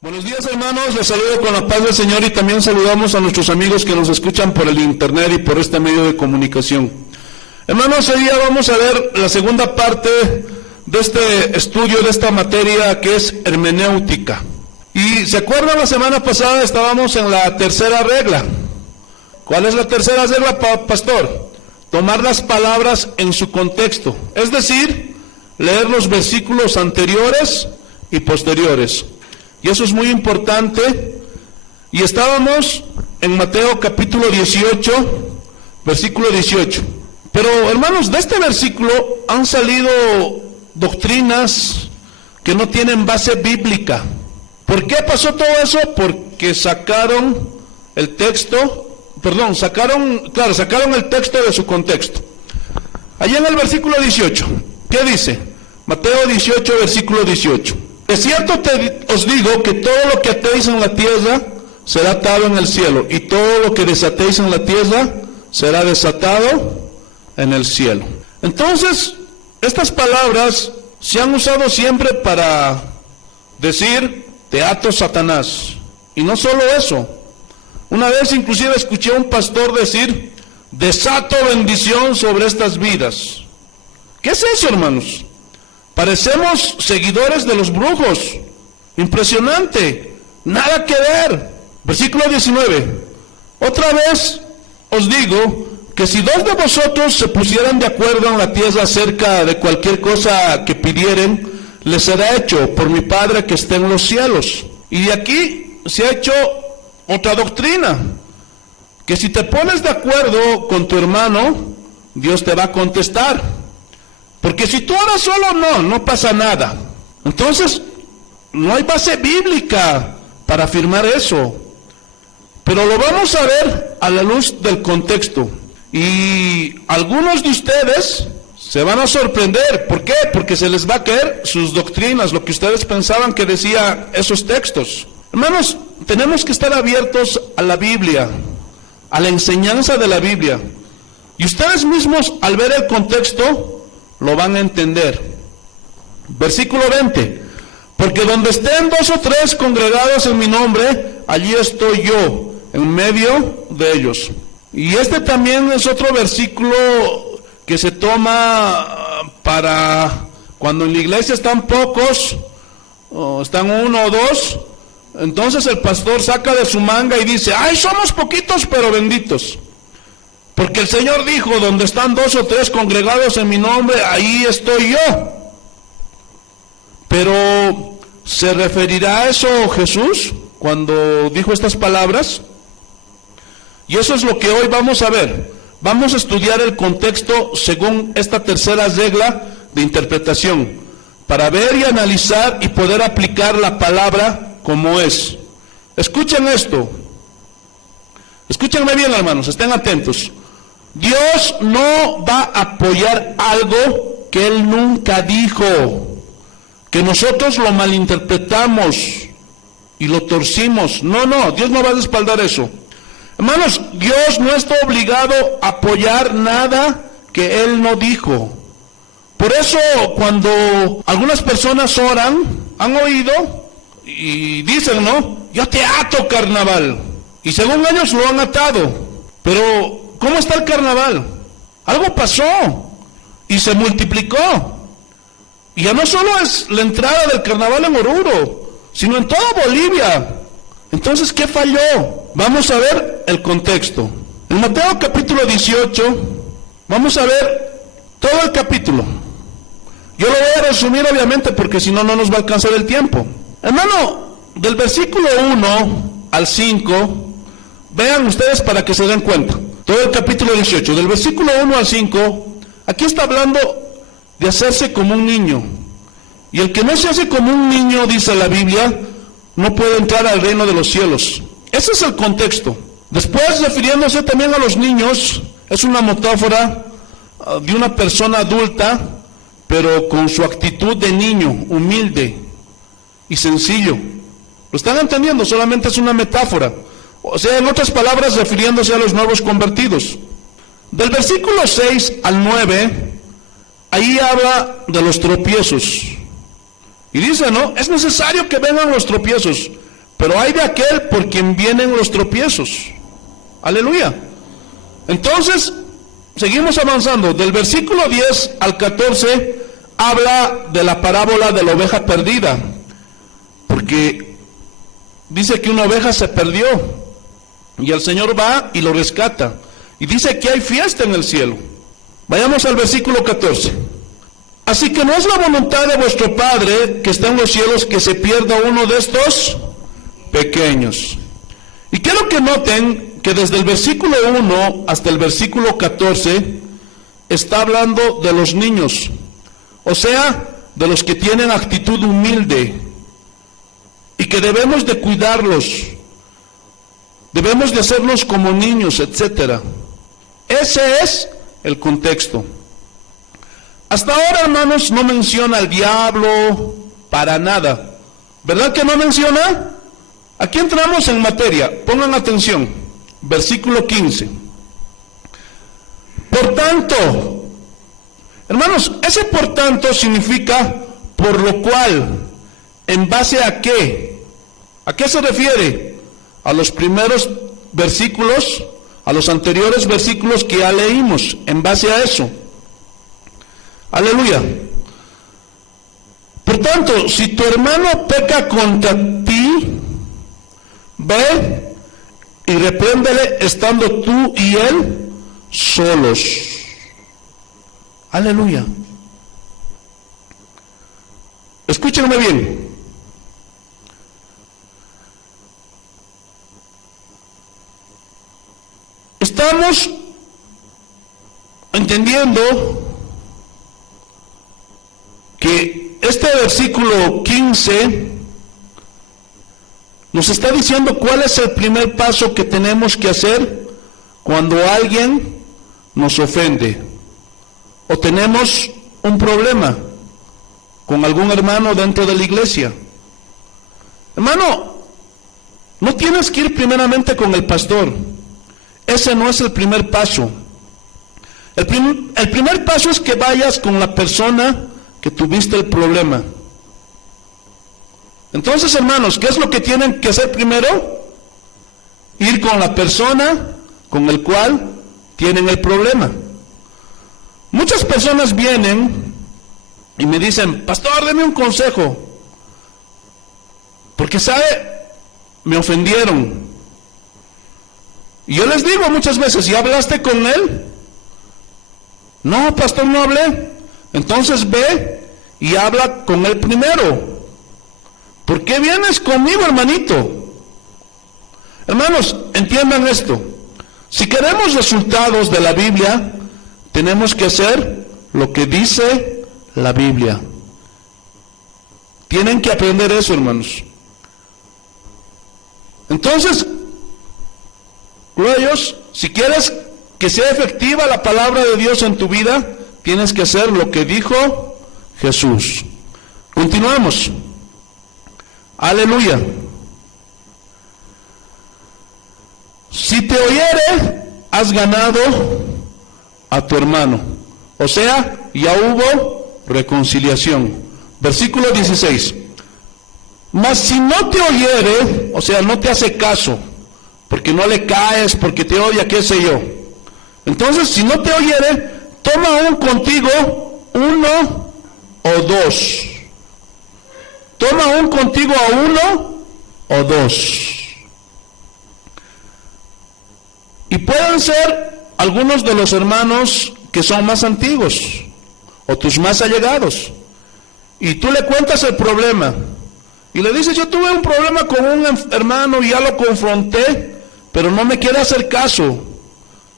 Buenos días, hermanos, les saludo con la paz del Señor y también saludamos a nuestros amigos que nos escuchan por el internet y por este medio de comunicación. Hermanos, hoy día vamos a ver la segunda parte de este estudio, de esta materia que es hermenéutica. Y se acuerdan, la semana pasada estábamos en la tercera regla. ¿Cuál es la tercera regla, pastor? Tomar las palabras en su contexto, es decir, leer los versículos anteriores y posteriores. Y eso es muy importante. Y estábamos en Mateo capítulo 18, versículo 18. Pero hermanos, de este versículo han salido doctrinas que no tienen base bíblica. ¿Por qué pasó todo eso? Porque sacaron el texto de su contexto. Allá en el versículo 18, ¿qué dice? Mateo 18, versículo 18. De cierto os digo que todo lo que atéis en la tierra será atado en el cielo, y todo lo que desatéis en la tierra será desatado en el cielo. Entonces, estas palabras se han usado siempre para decir, te ato Satanás. Y no solo eso. Una vez inclusive escuché a un pastor decir, desato bendición sobre estas vidas. ¿Qué es eso, hermanos? Parecemos seguidores de los brujos. Impresionante. Nada que ver. Versículo 19. Otra vez os digo que si dos de vosotros se pusieran de acuerdo en la tierra acerca de cualquier cosa que pidieren, les será hecho por mi Padre que está en los cielos. Y de aquí se ha hecho otra doctrina, que si te pones de acuerdo con tu hermano, Dios te va a contestar. Porque si tú oras solo, no pasa nada. Entonces, no hay base bíblica para afirmar eso. Pero lo vamos a ver a la luz del contexto. Y algunos de ustedes se van a sorprender. ¿Por qué? Porque se les va a caer sus doctrinas, lo que ustedes pensaban que decía esos textos. Hermanos, tenemos que estar abiertos a la Biblia, a la enseñanza de la Biblia. Y ustedes mismos, al ver el contexto, lo van a entender. Versículo 20. Porque donde estén dos o tres congregados en mi nombre, allí estoy yo, en medio de ellos. Y este también es otro versículo que se toma para cuando en la iglesia están pocos, o están uno o dos, entonces el pastor saca de su manga y dice, ay, somos poquitos pero benditos. Porque el Señor dijo, donde están dos o tres congregados en mi nombre, ahí estoy yo. Pero, ¿se referirá a eso Jesús cuando dijo estas palabras? Y eso es lo que hoy vamos a ver. Vamos a estudiar el contexto según esta tercera regla de interpretación, para ver y analizar y poder aplicar la palabra como es. Escuchen esto. Escúchenme bien, hermanos, estén atentos. Dios no va a apoyar algo que Él nunca dijo, que nosotros lo malinterpretamos y lo torcimos. No, Dios no va a respaldar eso. Hermanos, Dios no está obligado a apoyar nada que Él no dijo. Por eso, cuando algunas personas oran, han oído y dicen, yo te ato, carnaval. Y según ellos lo han atado. Pero ¿cómo está el carnaval? Algo pasó y se multiplicó. Y ya no solo es la entrada del carnaval en Oruro, sino en toda Bolivia. Entonces, ¿qué falló? Vamos a ver el contexto. En Mateo capítulo 18, vamos a ver todo el capítulo. Yo lo voy a resumir obviamente porque si no, no nos va a alcanzar el tiempo. Hermano, del versículo 1 al 5, vean ustedes para que se den cuenta. Todo el capítulo 18, del versículo 1 al 5, aquí está hablando de hacerse como un niño. Y el que no se hace como un niño, dice la Biblia, no puede entrar al reino de los cielos. Ese es el contexto. Después, refiriéndose también a los niños, es una metáfora de una persona adulta, pero con su actitud de niño, humilde y sencillo. ¿Lo están entendiendo? Solamente es una metáfora. O sea, en otras palabras, refiriéndose a los nuevos convertidos. Del versículo 6 al 9, ahí habla de los tropiezos. Y dice, es necesario que vengan los tropiezos. pero hay de aquel por quien vienen los tropiezos. Aleluya. Entonces, seguimos avanzando. Del versículo 10 al 14, habla de la parábola de la oveja perdida, porque dice que una oveja se perdió, y el Señor va y lo rescata, y dice que hay fiesta en el cielo. Vayamos al versículo 14. Así que no es la voluntad de vuestro Padre que está en los cielos que se pierda uno de estos pequeños. Y quiero que noten que desde el versículo 1 hasta el versículo 14 está hablando de los niños, o sea, de los que tienen actitud humilde y que debemos de cuidarlos, debemos de hacerlos como niños, etc. Ese es el contexto. Hasta ahora, hermanos, no menciona al diablo para nada. ¿Verdad que no menciona? Aquí entramos en materia. Pongan atención. Versículo 15. Por tanto, hermanos, ese por tanto significa por lo cual, ¿en base a qué? ¿A qué se refiere? A los primeros versículos, a los anteriores versículos que ya leímos, en base a eso. Aleluya. Por tanto, si tu hermano peca contra ti, ve y repréndele estando tú y él solos. Aleluya. Escúchenme bien. Estamos entendiendo que este versículo 15 nos está diciendo cuál es el primer paso que tenemos que hacer cuando alguien nos ofende o tenemos un problema con algún hermano dentro de la iglesia. Hermano, no tienes que ir primeramente con el pastor. Ese no es el primer paso. El primer paso es que vayas con la persona que tuviste el problema. Entonces, hermanos, ¿qué es lo que tienen que hacer primero? Ir con la persona con el cual tienen el problema. Muchas personas vienen y me dicen: pastor, deme un consejo, porque sabe, me ofendieron. Y yo les digo muchas veces: ¿ya hablaste con él? No, pastor, no hablé. Entonces ve y habla con él primero. ¿Por qué vienes conmigo, hermanito? Hermanos, entiendan esto. Si queremos resultados de la Biblia, tenemos que hacer lo que dice la Biblia. Tienen que aprender eso, hermanos. Entonces, gloria a Dios, si quieres que sea efectiva la palabra de Dios en tu vida, tienes que hacer lo que dijo Jesús. Continuamos. Aleluya. Si te oyere, has ganado a tu hermano. O sea, ya hubo reconciliación. Versículo 16. Mas si no te oyere, o sea, no te hace caso, porque no le caes, porque te odia, qué sé yo. Entonces, si no te oyere, toma aún contigo uno o dos. Toma aún contigo a uno o dos. Y pueden ser algunos de los hermanos que son más antiguos o tus más allegados. Y tú le cuentas el problema. Y le dices: yo tuve un problema con un hermano y ya lo confronté, pero no me quiere hacer caso.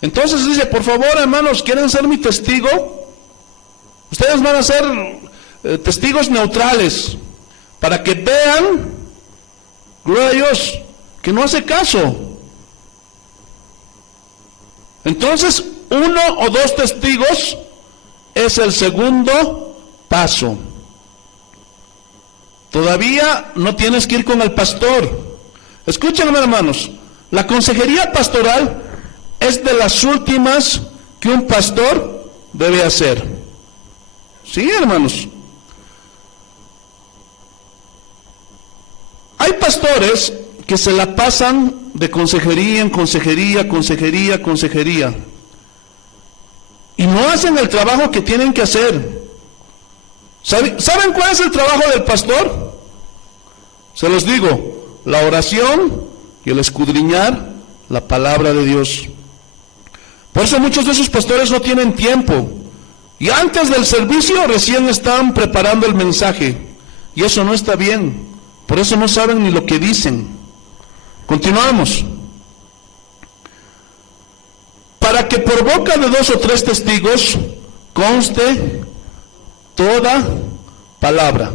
Entonces dice: por favor, hermanos, ¿quieren ser mi testigo? Ustedes van a ser testigos neutrales, para que vean, gloria a Dios, que no hace caso. Entonces, uno o dos testigos es el segundo paso. Todavía no tienes que ir con el pastor. Escúchenme, hermanos, la consejería pastoral es de las últimas que un pastor debe hacer. Sí, hermanos. Hay pastores que se la pasan de consejería en consejería, consejería, y no hacen el trabajo que tienen que hacer. ¿Saben cuál es el trabajo del pastor? Se los digo, la oración y el escudriñar la palabra de Dios. Por eso muchos de esos pastores no tienen tiempo, y antes del servicio recién están preparando el mensaje, y eso no está bien. Por eso no saben ni lo que dicen. Continuamos. Para que por boca de 2 o 3 testigos conste toda palabra.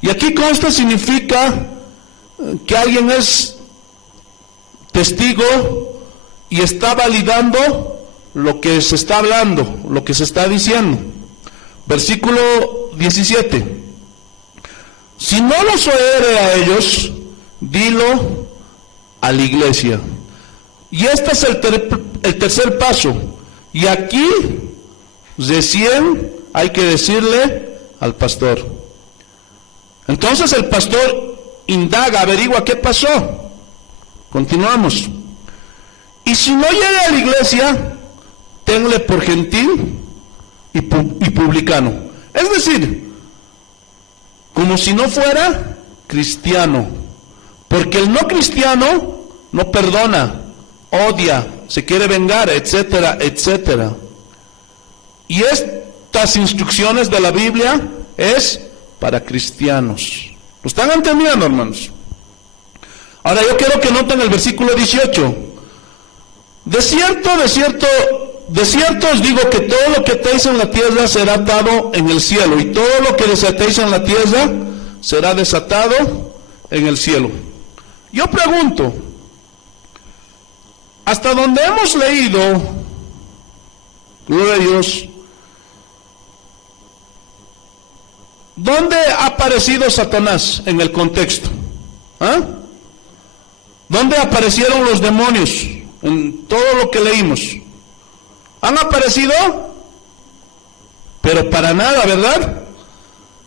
Y aquí consta significa que alguien es testigo y está validando lo que se está hablando, lo que se está diciendo. Versículo 17. Si no los oyere a ellos, dilo a la iglesia. Y este es el tercer paso. Y aquí recién hay que decirle al pastor. Entonces el pastor indaga, averigua qué pasó. Continuamos. Y si no llega a la iglesia, tenle por gentil y publicano. Es decir, como si no fuera cristiano. Porque el no cristiano no perdona, odia, se quiere vengar, etcétera, etcétera. Y estas instrucciones de la Biblia es para cristianos. ¿Lo están entendiendo, hermanos? Ahora yo quiero que noten el versículo 18. De cierto os digo que todo lo que atéis en la tierra será atado en el cielo, y todo lo que desatéis en la tierra será desatado en el cielo. Yo pregunto, hasta donde hemos leído, gloria a Dios, ¿dónde ha aparecido Satanás en el contexto? ¿Ah? ¿Dónde aparecieron los demonios? En todo lo que leímos. ¿Han aparecido? Pero para nada, ¿verdad?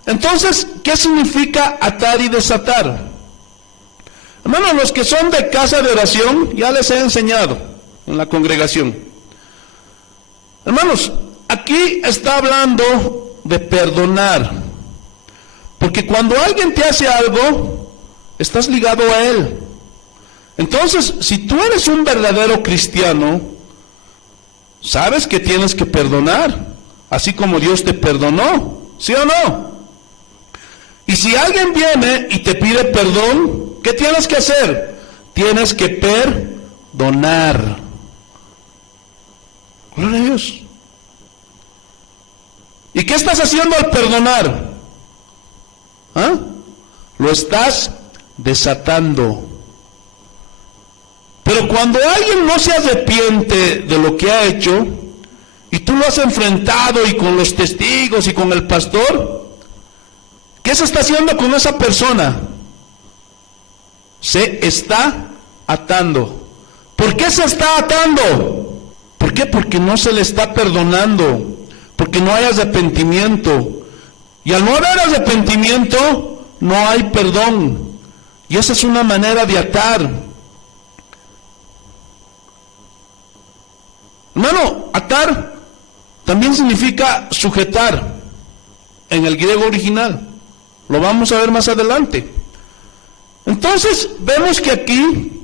Entonces, ¿qué significa atar y desatar? Hermanos, los que son de casa de oración, ya les he enseñado en la congregación. Hermanos, aquí está hablando de perdonar. Porque cuando alguien te hace algo, estás ligado a él. Entonces, si tú eres un verdadero cristiano, sabes que tienes que perdonar, así como Dios te perdonó, ¿sí o no? Y si alguien viene y te pide perdón, ¿qué tienes que hacer? Tienes que perdonar. Gloria a Dios. ¿Y qué estás haciendo al perdonar? ¿Ah? Lo estás desatando. Pero cuando alguien no se arrepiente de lo que ha hecho, y tú lo has enfrentado y con los testigos y con el pastor, ¿qué se está haciendo con esa persona? Se está atando. ¿Por qué se está atando? ¿Por qué? Porque no se le está perdonando, porque no hay arrepentimiento. Y al no haber arrepentimiento, no hay perdón. Y esa es una manera de atar. Hermano, atar también significa sujetar en el griego original. Lo vamos a ver más adelante. Entonces, vemos que aquí,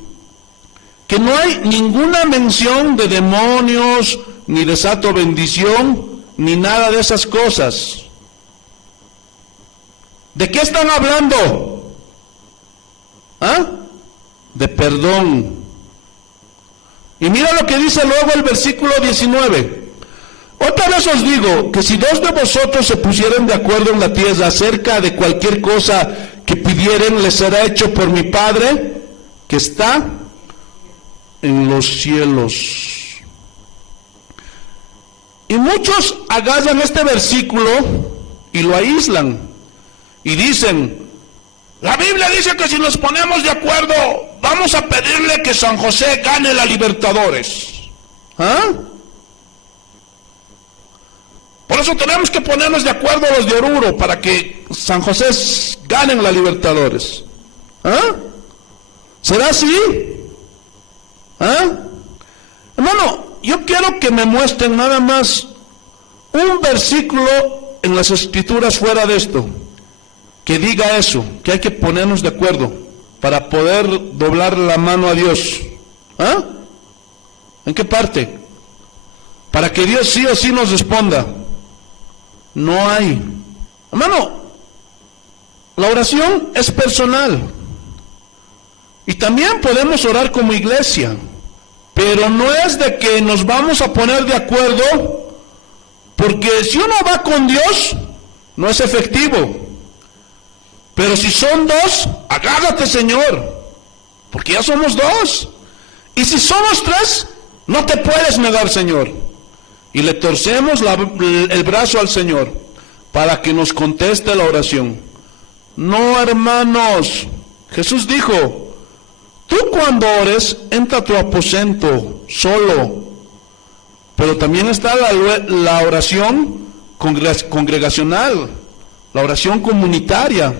que no hay ninguna mención de demonios, ni desato bendición, ni nada de esas cosas. ¿De qué están hablando? ¿Ah? De perdón. Y mira lo que dice luego el versículo 19. Otra vez os digo que si 2 de vosotros se pusieren de acuerdo en la tierra acerca de cualquier cosa que pidieren, les será hecho por mi Padre que está en los cielos. Y muchos agarran este versículo y lo aíslan y dicen, la Biblia dice que si nos ponemos de acuerdo, vamos a pedirle que San José gane la Libertadores. ¿Ah? Por eso tenemos que ponernos de acuerdo los de Oruro para que San José ganen la Libertadores. ¿Ah? ¿Será así? ¿Ah? Hermano, yo quiero que me muestren nada más un versículo en las Escrituras fuera de esto, que diga eso, que hay que ponernos de acuerdo para poder doblar la mano a Dios. ¿Ah? ¿En qué parte? Para que Dios sí o sí nos responda. No hay. Hermano, la oración es personal. Y también podemos orar como iglesia. Pero no es de que nos vamos a poner de acuerdo, porque si uno va con Dios, no es efectivo. Pero si son dos, agárrate, Señor, porque ya somos dos. Y si somos tres, no te puedes negar, Señor. Y le torcemos el brazo al Señor para que nos conteste la oración. No, hermanos, Jesús dijo: tú cuando ores, entra a tu aposento solo. Pero también está la oración congregacional, la oración comunitaria,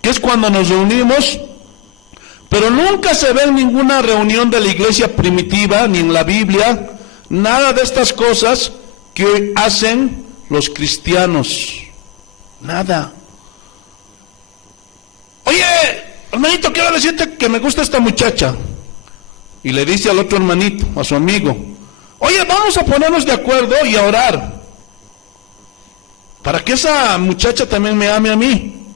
que es cuando nos reunimos. Pero nunca se ve en ninguna reunión de la iglesia primitiva, ni en la Biblia, nada de estas cosas que hoy hacen los cristianos. Nada. Oye, hermanito, quiero decirte que me gusta esta muchacha. Y le dice al otro hermanito, a su amigo: oye, vamos a ponernos de acuerdo y a orar para que esa muchacha también me ame a mí,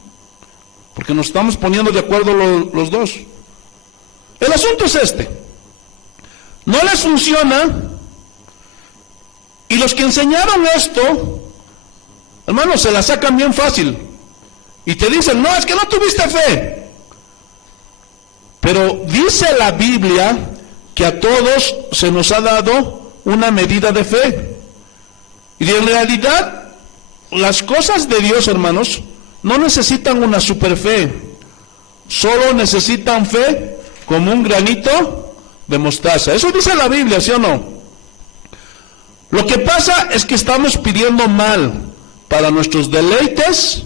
porque nos estamos poniendo de acuerdo los dos. El asunto es este: no les funciona, y los que enseñaron esto, hermanos, se la sacan bien fácil y te dicen: no, es que no tuviste fe. Pero dice la Biblia que a todos se nos ha dado una medida de fe. Y en realidad, las cosas de Dios, hermanos, no necesitan una super fe, solo necesitan fe como un granito de mostaza. Eso dice la Biblia, ¿sí o no? Lo que pasa es que estamos pidiendo mal para nuestros deleites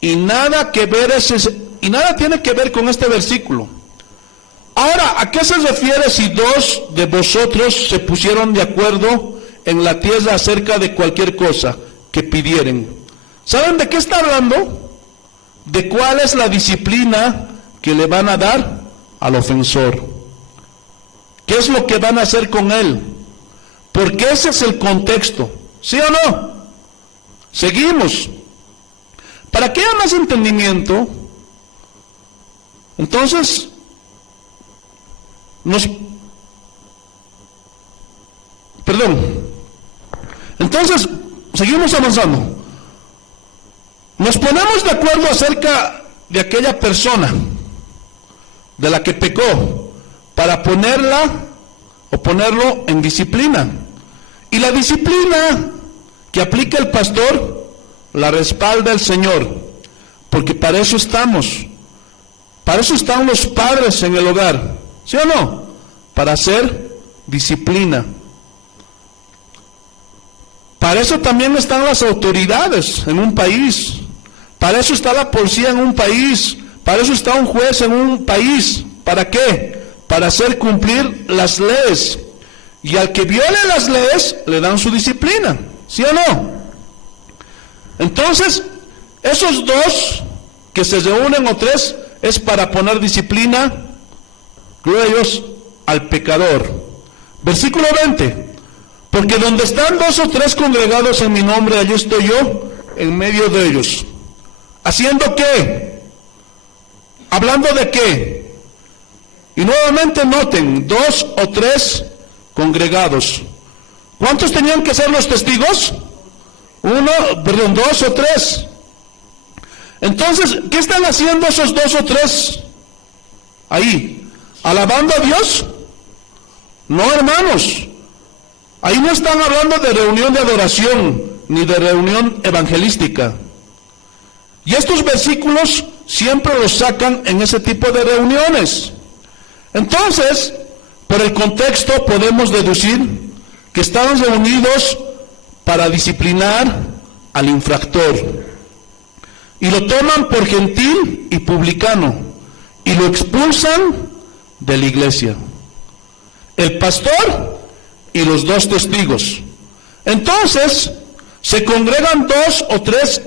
y nada tiene que ver con este versículo. Ahora, ¿a qué se refiere si dos de vosotros se pusieron de acuerdo en la tierra acerca de cualquier cosa que pidieren? ¿Saben de qué está hablando? De cuál es la disciplina que le van a dar al ofensor. ¿Qué es lo que van a hacer con él? Porque ese es el contexto, ¿sí o no? Seguimos. Para que haya más entendimiento, entonces seguimos avanzando. Nos ponemos de acuerdo acerca de aquella persona de la que pecó, para ponerla o ponerlo en disciplina. Y la disciplina que aplica el pastor la respalda el Señor, porque para eso estamos. Para eso están los padres en el hogar, ¿sí o no? Para hacer disciplina. Para eso también están las autoridades en un país. Para eso está la policía en un país. Para eso está un juez en un país. ¿Para qué? Para hacer cumplir las leyes. Y al que viole las leyes, le dan su disciplina, ¿sí o no? Entonces, esos dos que se reúnen o tres, es para poner disciplina, gloria a Dios, al pecador. Versículo 20: porque donde están dos o tres congregados en mi nombre, allí estoy yo en medio de ellos. ¿Haciendo qué? ¿Hablando de qué? Y nuevamente noten, dos o tres congregados. ¿Cuántos tenían que ser los testigos? Dos o tres. Entonces, ¿qué están haciendo esos dos o tres ahí? ¿Alabando a Dios? No, hermanos. Ahí no están hablando de reunión de adoración, ni de reunión evangelística. Y estos versículos siempre los sacan en ese tipo de reuniones. Entonces, por el contexto podemos deducir que están reunidos para disciplinar al infractor. Y lo toman por gentil y publicano. y lo expulsan de la iglesia. El pastor y los 2 testigos. Entonces, se congregan 2 o 3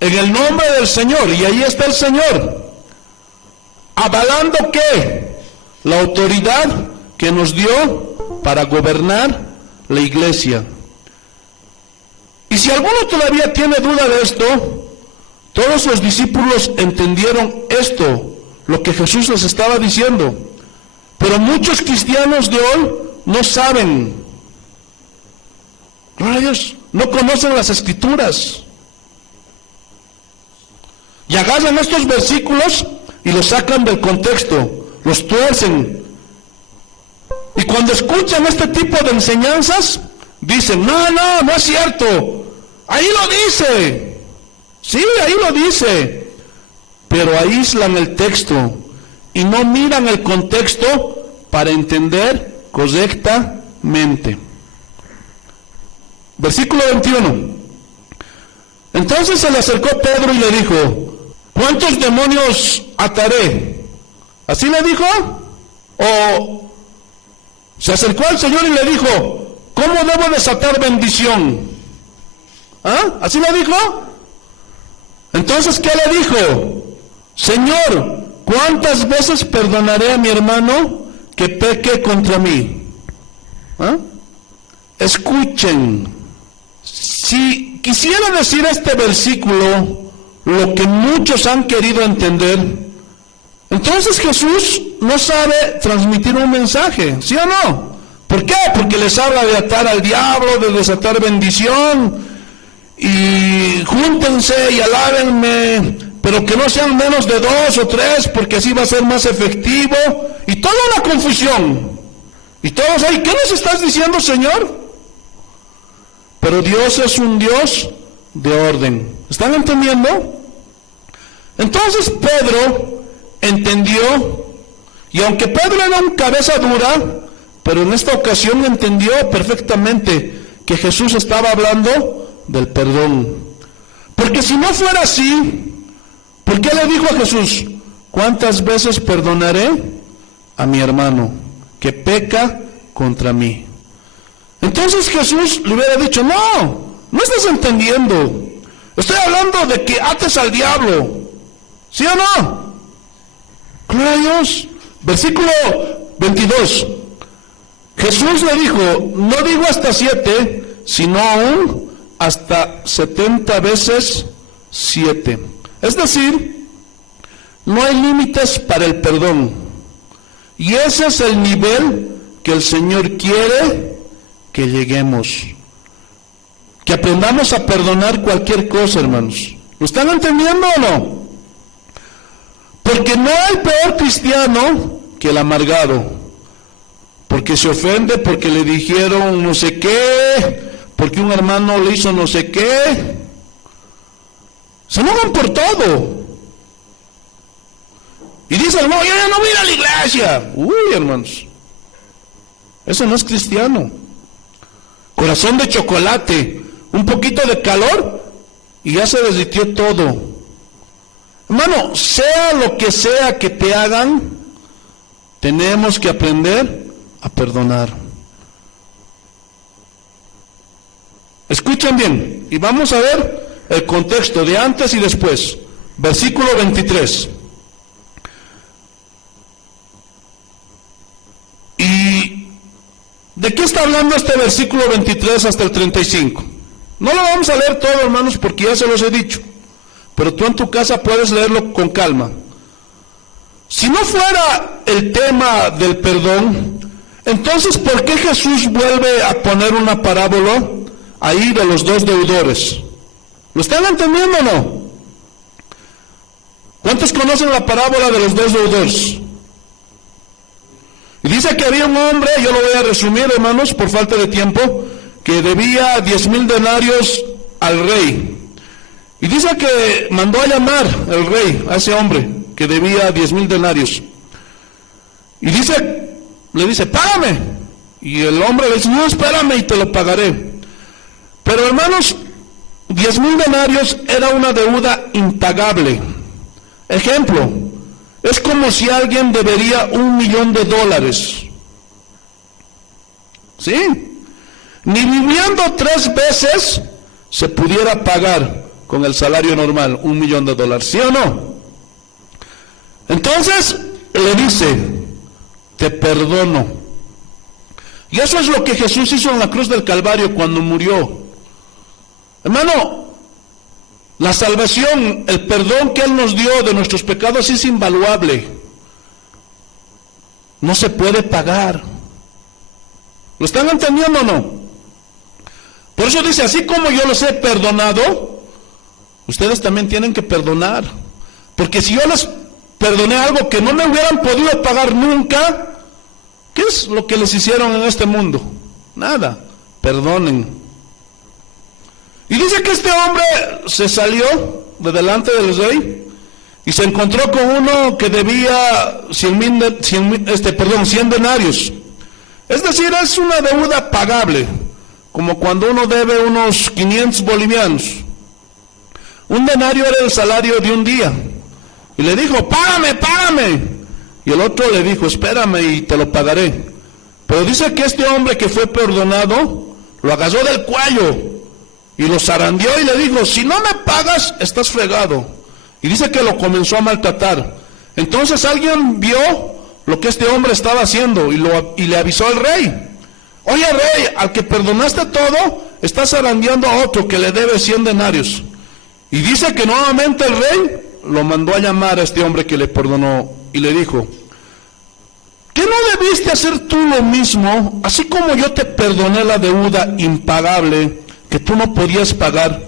en el nombre del Señor, y ahí está el Señor, avalando ¿qué? La autoridad que nos dio para gobernar la iglesia. Y si alguno todavía tiene duda de esto, todos los discípulos entendieron esto, lo que Jesús les estaba diciendo, pero muchos cristianos de hoy no saben. Ellos no conocen las Escrituras. Y agarran estos versículos y los sacan del contexto, los tuercen. Y cuando escuchan este tipo de enseñanzas, dicen, no es cierto. Ahí lo dice. Sí, ahí lo dice. Pero aíslan el texto y no miran el contexto para entender correctamente. Versículo 21. Entonces se le acercó Pedro y le dijo, ¿cuántos demonios ataré? ¿Así le dijo? ¿O se acercó al Señor y le dijo, ¿cómo debo desatar bendición? ¿Ah? ¿Así le dijo? Entonces, ¿qué le dijo? Señor, ¿cuántas veces perdonaré a mi hermano que peque contra mí? ¿Ah? Escuchen. Si quisiera decir este versículo lo que muchos han querido entender, entonces Jesús no sabe transmitir un mensaje, ¿sí o no? ¿Por qué? Porque les habla de atar al diablo, de desatar bendición, y júntense y alábenme, pero que no sean menos de 2 o 3, porque así va a ser más efectivo, y toda una confusión. Y todos ahí, ¿qué nos estás diciendo, Señor? Pero Dios es un Dios de orden. ¿Están entendiendo? Entonces Pedro entendió, y aunque Pedro era un cabeza dura, pero en esta ocasión entendió perfectamente que Jesús estaba hablando del perdón. Porque si no fuera así, ¿por qué le dijo a Jesús, cuántas veces perdonaré a mi hermano que peca contra mí? Entonces Jesús le hubiera dicho, no estás entendiendo. Estoy hablando de que ates al diablo. ¿Sí o no? Gloria a Dios. Versículo 22. Jesús le dijo, no digo hasta 7, sino aún hasta 70 veces 7. Es decir, no hay límites para el perdón. Y ese es el nivel que el Señor quiere que lleguemos, que aprendamos a perdonar cualquier cosa, hermanos. ¿Lo están entendiendo o no? Porque no hay peor cristiano que el amargado, porque se ofende porque le dijeron no sé qué, porque un hermano le hizo no sé qué. Se enojan por todo y dicen, no, yo ya no voy a ir a la iglesia. Uy, hermanos, eso no es cristiano. Corazón de chocolate, un poquito de calor y ya se derritió todo. Hermano, sea lo que sea que te hagan, tenemos que aprender a perdonar. Escuchen bien, y vamos a ver el contexto de antes y después. Versículo 23. ¿Y de qué está hablando este versículo 23 hasta el 35? No lo vamos a leer todo, hermanos, porque ya se los he dicho, pero tú en tu casa puedes leerlo con calma. Si no fuera el tema del perdón, entonces ¿por qué Jesús vuelve a poner una parábola ahí de los 2 deudores? ¿Lo están entendiendo o no? ¿Cuántos conocen la parábola de los 2 deudores? Y dice que había un hombre, yo lo voy a resumir, hermanos, por falta de tiempo, que debía 10,000 denarios al rey. Y dice que mandó a llamar el rey a ese hombre que debía 10,000 denarios. Y le dice, págame. Y el hombre le dice, no, espérame y te lo pagaré. Pero hermanos, 10,000 denarios era una deuda impagable. Ejemplo, es como si alguien debería $1,000,000. ¿Sí? Ni viviendo 3 veces se pudiera pagar con el salario normal $1,000,000, ¿sí o no? Entonces le dice, te perdono. Y eso es lo que Jesús hizo en la cruz del Calvario cuando murió. Hermano, la salvación, el perdón que Él nos dio de nuestros pecados es invaluable. No se puede pagar. ¿Lo están entendiendo o no? Por eso dice, así como yo los he perdonado, ustedes también tienen que perdonar. Porque si yo les perdoné algo que no me hubieran podido pagar nunca, ¿qué es lo que les hicieron en este mundo? Nada. Perdonen. Y dice que este hombre se salió de delante del rey y se encontró con uno que debía 100 denarios. Es decir, es una deuda pagable, como cuando uno debe unos 500 bolivianos. Un denario era el salario de un día. Y le dijo, págame, págame. Y el otro le dijo, espérame y te lo pagaré. Pero dice que este hombre que fue perdonado, lo agarró del cuello y lo zarandeó y le dijo, si no me pagas, estás fregado. Y dice que lo comenzó a maltratar. Entonces alguien vio lo que este hombre estaba haciendo y le avisó al rey. Oye, rey, al que perdonaste todo, estás zarandeando a otro que le debe 100 denarios. Y dice que nuevamente el rey lo mandó a llamar a este hombre que le perdonó y le dijo, ¿qué no debiste hacer tú lo mismo? Así como yo te perdoné la deuda impagable que tú no podías pagar,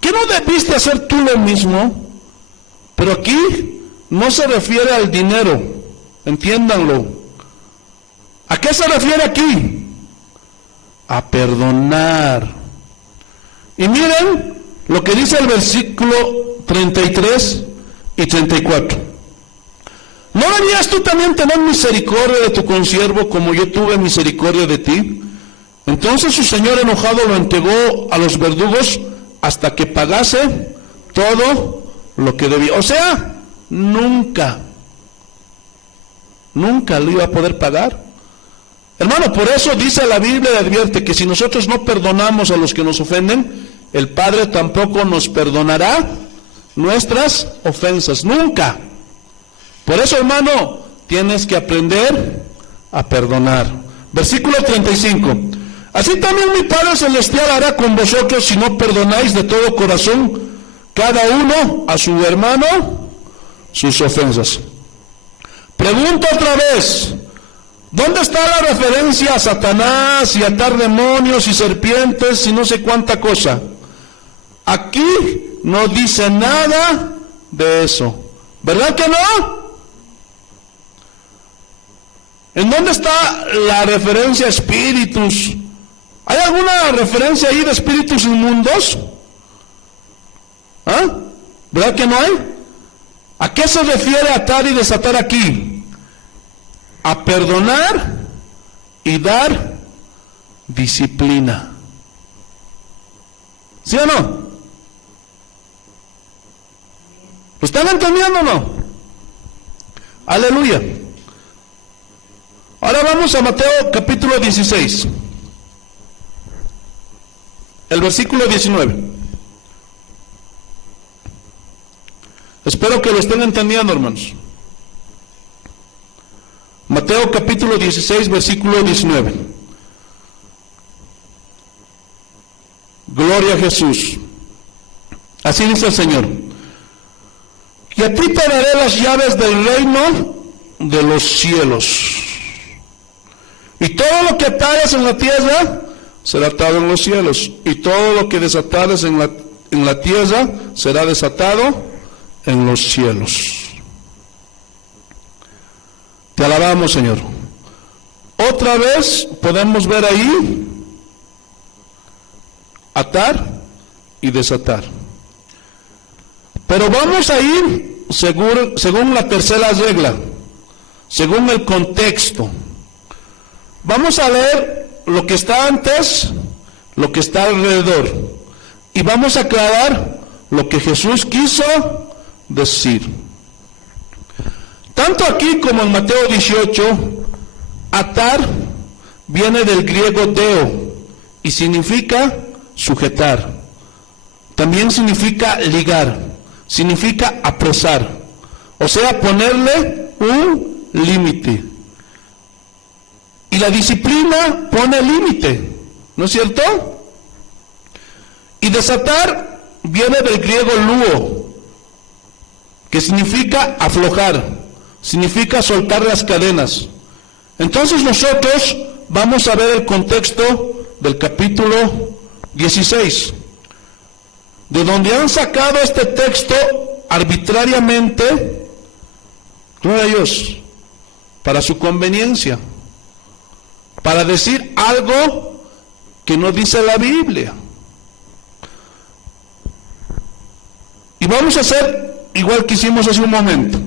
¿qué no debiste hacer tú lo mismo? Pero aquí no se refiere al dinero, entiéndanlo. ¿A qué se refiere aquí? A perdonar. Y miren lo que dice el versículo 33 y 34. ¿No debías tú también tener misericordia de tu consiervo como yo tuve misericordia de ti? Entonces su señor enojado lo entregó a los verdugos hasta que pagase todo lo que debía. O sea, nunca lo iba a poder pagar. Hermano, por eso dice la Biblia y advierte que si nosotros no perdonamos a los que nos ofenden, el Padre tampoco nos perdonará nuestras ofensas, nunca. Por eso, hermano, tienes que aprender a perdonar. Versículo 35. Así también mi Padre Celestial hará con vosotros si no perdonáis de todo corazón cada uno a su hermano sus ofensas. Pregunto otra vez, ¿dónde está la referencia a Satanás y atar demonios y serpientes y no sé cuánta cosa? Aquí no dice nada de eso, ¿verdad que no? ¿En dónde está la referencia a espíritus? ¿Hay alguna referencia ahí de espíritus inmundos? ¿Ah? ¿Verdad que no hay? ¿A qué se refiere atar y desatar aquí? A perdonar y dar disciplina. ¿Sí o no? ¿Lo están entendiendo o no? Aleluya. Ahora vamos a Mateo capítulo 16. El versículo 19. Espero que lo estén entendiendo, hermanos. Mateo capítulo 16, versículo 19. Gloria a Jesús. Así dice el Señor. Y a ti te daré las llaves del reino de los cielos. Y todo lo que atares en la tierra será atado en los cielos, y todo lo que desatares en la tierra será desatado en los cielos. Te alabamos, Señor. Otra vez podemos ver ahí atar y desatar. Pero vamos a ir según la tercera regla, según el contexto. Vamos a leer lo que está antes, lo que está alrededor, y vamos a aclarar lo que Jesús quiso decir. Tanto aquí como en Mateo 18, atar viene del griego deo y significa sujetar. También significa ligar, significa apresar, o sea, ponerle un límite. Y la disciplina pone límite, ¿no es cierto? Y desatar viene del griego luo, que significa aflojar, significa soltar las cadenas. Entonces nosotros vamos a ver el contexto del capítulo 16, de donde han sacado este texto arbitrariamente, gloria a Dios, para su conveniencia, para decir algo que no dice la Biblia. Y vamos a hacer igual que hicimos hace un momento.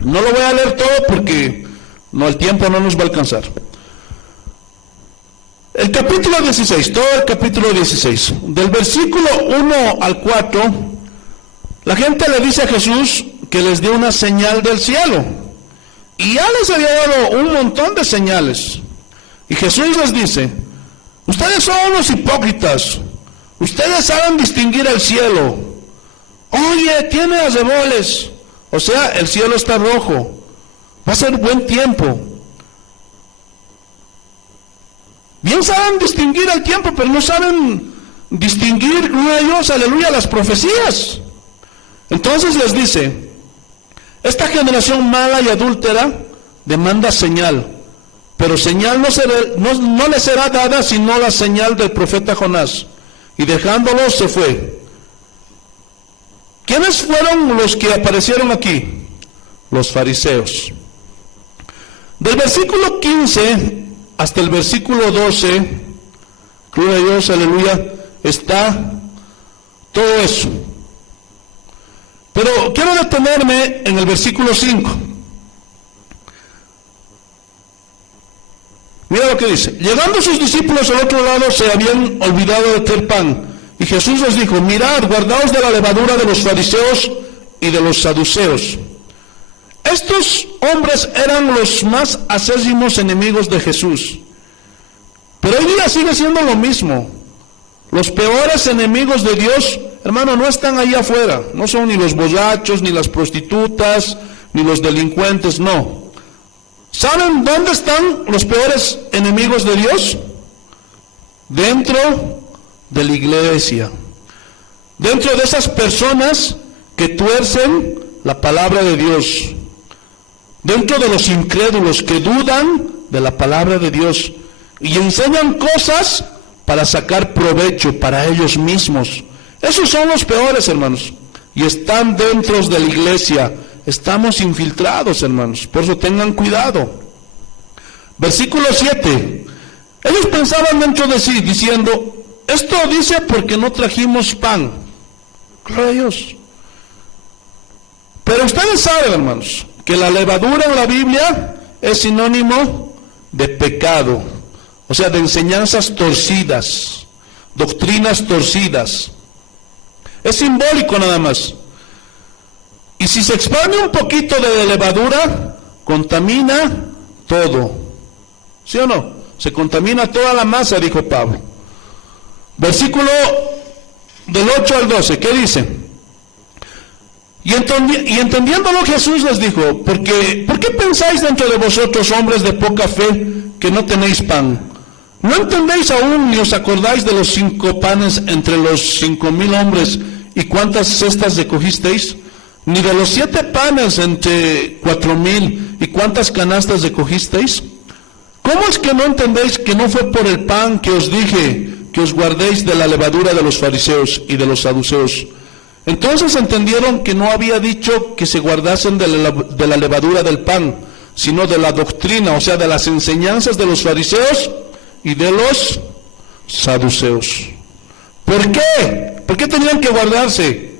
No lo voy a leer todo porque el tiempo no nos va a alcanzar. El capítulo 16, todo el capítulo 16, del versículo 1 al 4, la gente le dice a Jesús que les dio una señal del cielo. Y ya les había dado un montón de señales. Y Jesús les dice, ustedes son unos hipócritas, ustedes saben distinguir el cielo. Oye, tiene arreboles, o sea, el cielo está rojo, va a ser buen tiempo. Bien saben distinguir el tiempo, pero no saben distinguir, gloria a Dios, aleluya, las profecías. Entonces les dice, esta generación mala y adúltera demanda señal, pero señal no le será dada sino la señal del profeta Jonás. Y dejándolo se fue. ¿Quiénes fueron los que aparecieron aquí? Los fariseos. Del versículo 15 hasta el versículo 12, gloria a Dios, aleluya, está todo eso. Pero quiero detenerme en el versículo 5. Mira lo que dice. Llegando sus discípulos al otro lado, se habían olvidado de traer pan. Y Jesús les dijo, mirad, guardaos de la levadura de los fariseos y de los saduceos. Estos hombres eran los más acérrimos enemigos de Jesús. Pero hoy día sigue siendo lo mismo. Los peores enemigos de Dios, hermano, no están ahí afuera. No son ni los borrachos, ni las prostitutas, ni los delincuentes, no. ¿Saben dónde están los peores enemigos de Dios? Dentro de la iglesia. Dentro de esas personas que tuercen la palabra de Dios. Dentro de los incrédulos que dudan de la palabra de Dios y enseñan cosas para sacar provecho para ellos mismos. Esos son los peores, hermanos, y están dentro de la iglesia. Estamos infiltrados, hermanos, por eso tengan cuidado. Versículo 7. Ellos pensaban dentro de sí, diciendo, esto dice porque no trajimos pan. Gloria a Dios. Pero ustedes saben, hermanos, que la levadura en la Biblia es sinónimo de pecado, o sea, de enseñanzas torcidas, doctrinas torcidas. Es simbólico nada más. Y si se expande un poquito de levadura, contamina todo. ¿Sí o no? Se contamina toda la masa, dijo Pablo. Versículo del 8 al 12, ¿qué dice? Y entendiéndolo Jesús les dijo, ¿por qué pensáis dentro de vosotros, hombres de poca fe, que no tenéis pan? ¿No entendéis aún ni os acordáis de los 5 panes entre los 5,000 hombres y cuántas cestas recogisteis? Ni de los 7 panes entre 4,000 y cuántas canastas recogisteis? ¿Cómo es que no entendéis que no fue por el pan que os dije que os guardéis de la levadura de los fariseos y de los saduceos? Entonces entendieron que no había dicho que se guardasen de la levadura del pan, sino de la doctrina, o sea, de las enseñanzas de los fariseos y de los saduceos. ¿Por qué? ¿Por qué tenían que guardarse?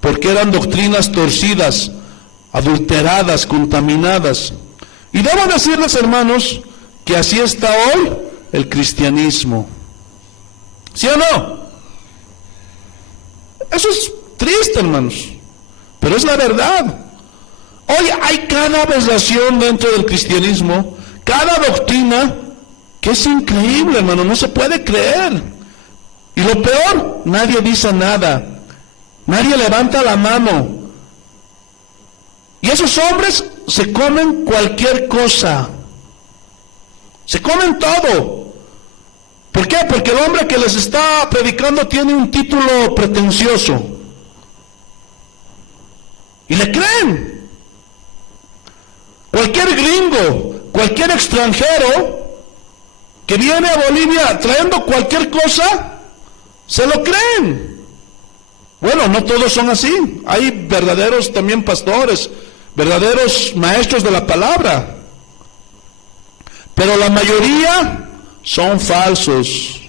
Porque eran doctrinas torcidas, adulteradas, contaminadas. Y debo decirles, hermanos, que así está hoy el cristianismo. ¿Sí o no? Eso es triste, hermanos, pero es la verdad. Hoy hay cada aberración dentro del cristianismo, cada doctrina, que es increíble, hermano, no se puede creer. Y lo peor, nadie dice nada, nadie levanta la mano. Y esos hombres se comen cualquier cosa, se comen todo. ¿Por qué? Porque el hombre que les está predicando tiene un título pretencioso. Y le creen. Cualquier gringo, cualquier extranjero que viene a Bolivia trayendo cualquier cosa, se lo creen. Bueno, no todos son así. Hay verdaderos también pastores, verdaderos maestros de la palabra. Pero la mayoría son falsos.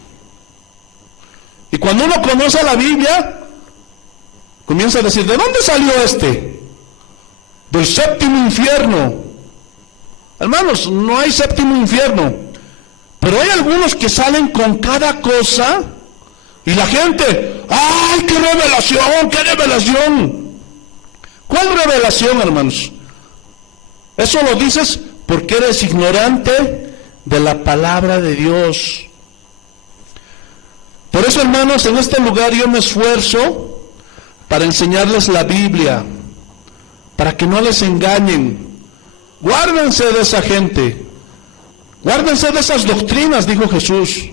Y cuando uno conoce la Biblia, comienza a decir, ¿de dónde salió este? Del séptimo infierno. Hermanos, no hay séptimo infierno, pero hay algunos que salen con cada cosa y la gente, ¡ay, qué revelación, qué revelación! ¿Cuál revelación, hermanos? Eso lo dices porque eres ignorante de la palabra de Dios. Por eso, hermanos, en este lugar yo me esfuerzo para enseñarles la Biblia, para que no les engañen. Guárdense de esa gente, guárdense de esas doctrinas, dijo Jesús,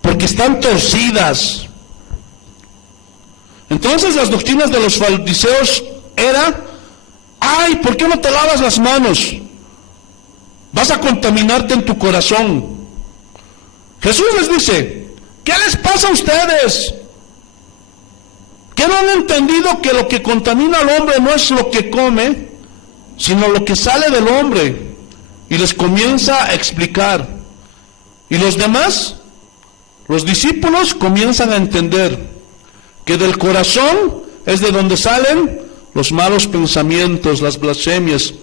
porque están torcidas. Entonces las doctrinas de los fariseos era, ay, ¿por qué no te lavas las manos? Vas a contaminarte en tu corazón. Jesús les dice, ¿qué les pasa a ustedes? ¿Que no han entendido que lo que contamina al hombre no es lo que come, sino lo que sale del hombre? Y les comienza a explicar. Y los demás, los discípulos, comienzan a entender que del corazón es de donde salen los malos pensamientos, las blasfemias,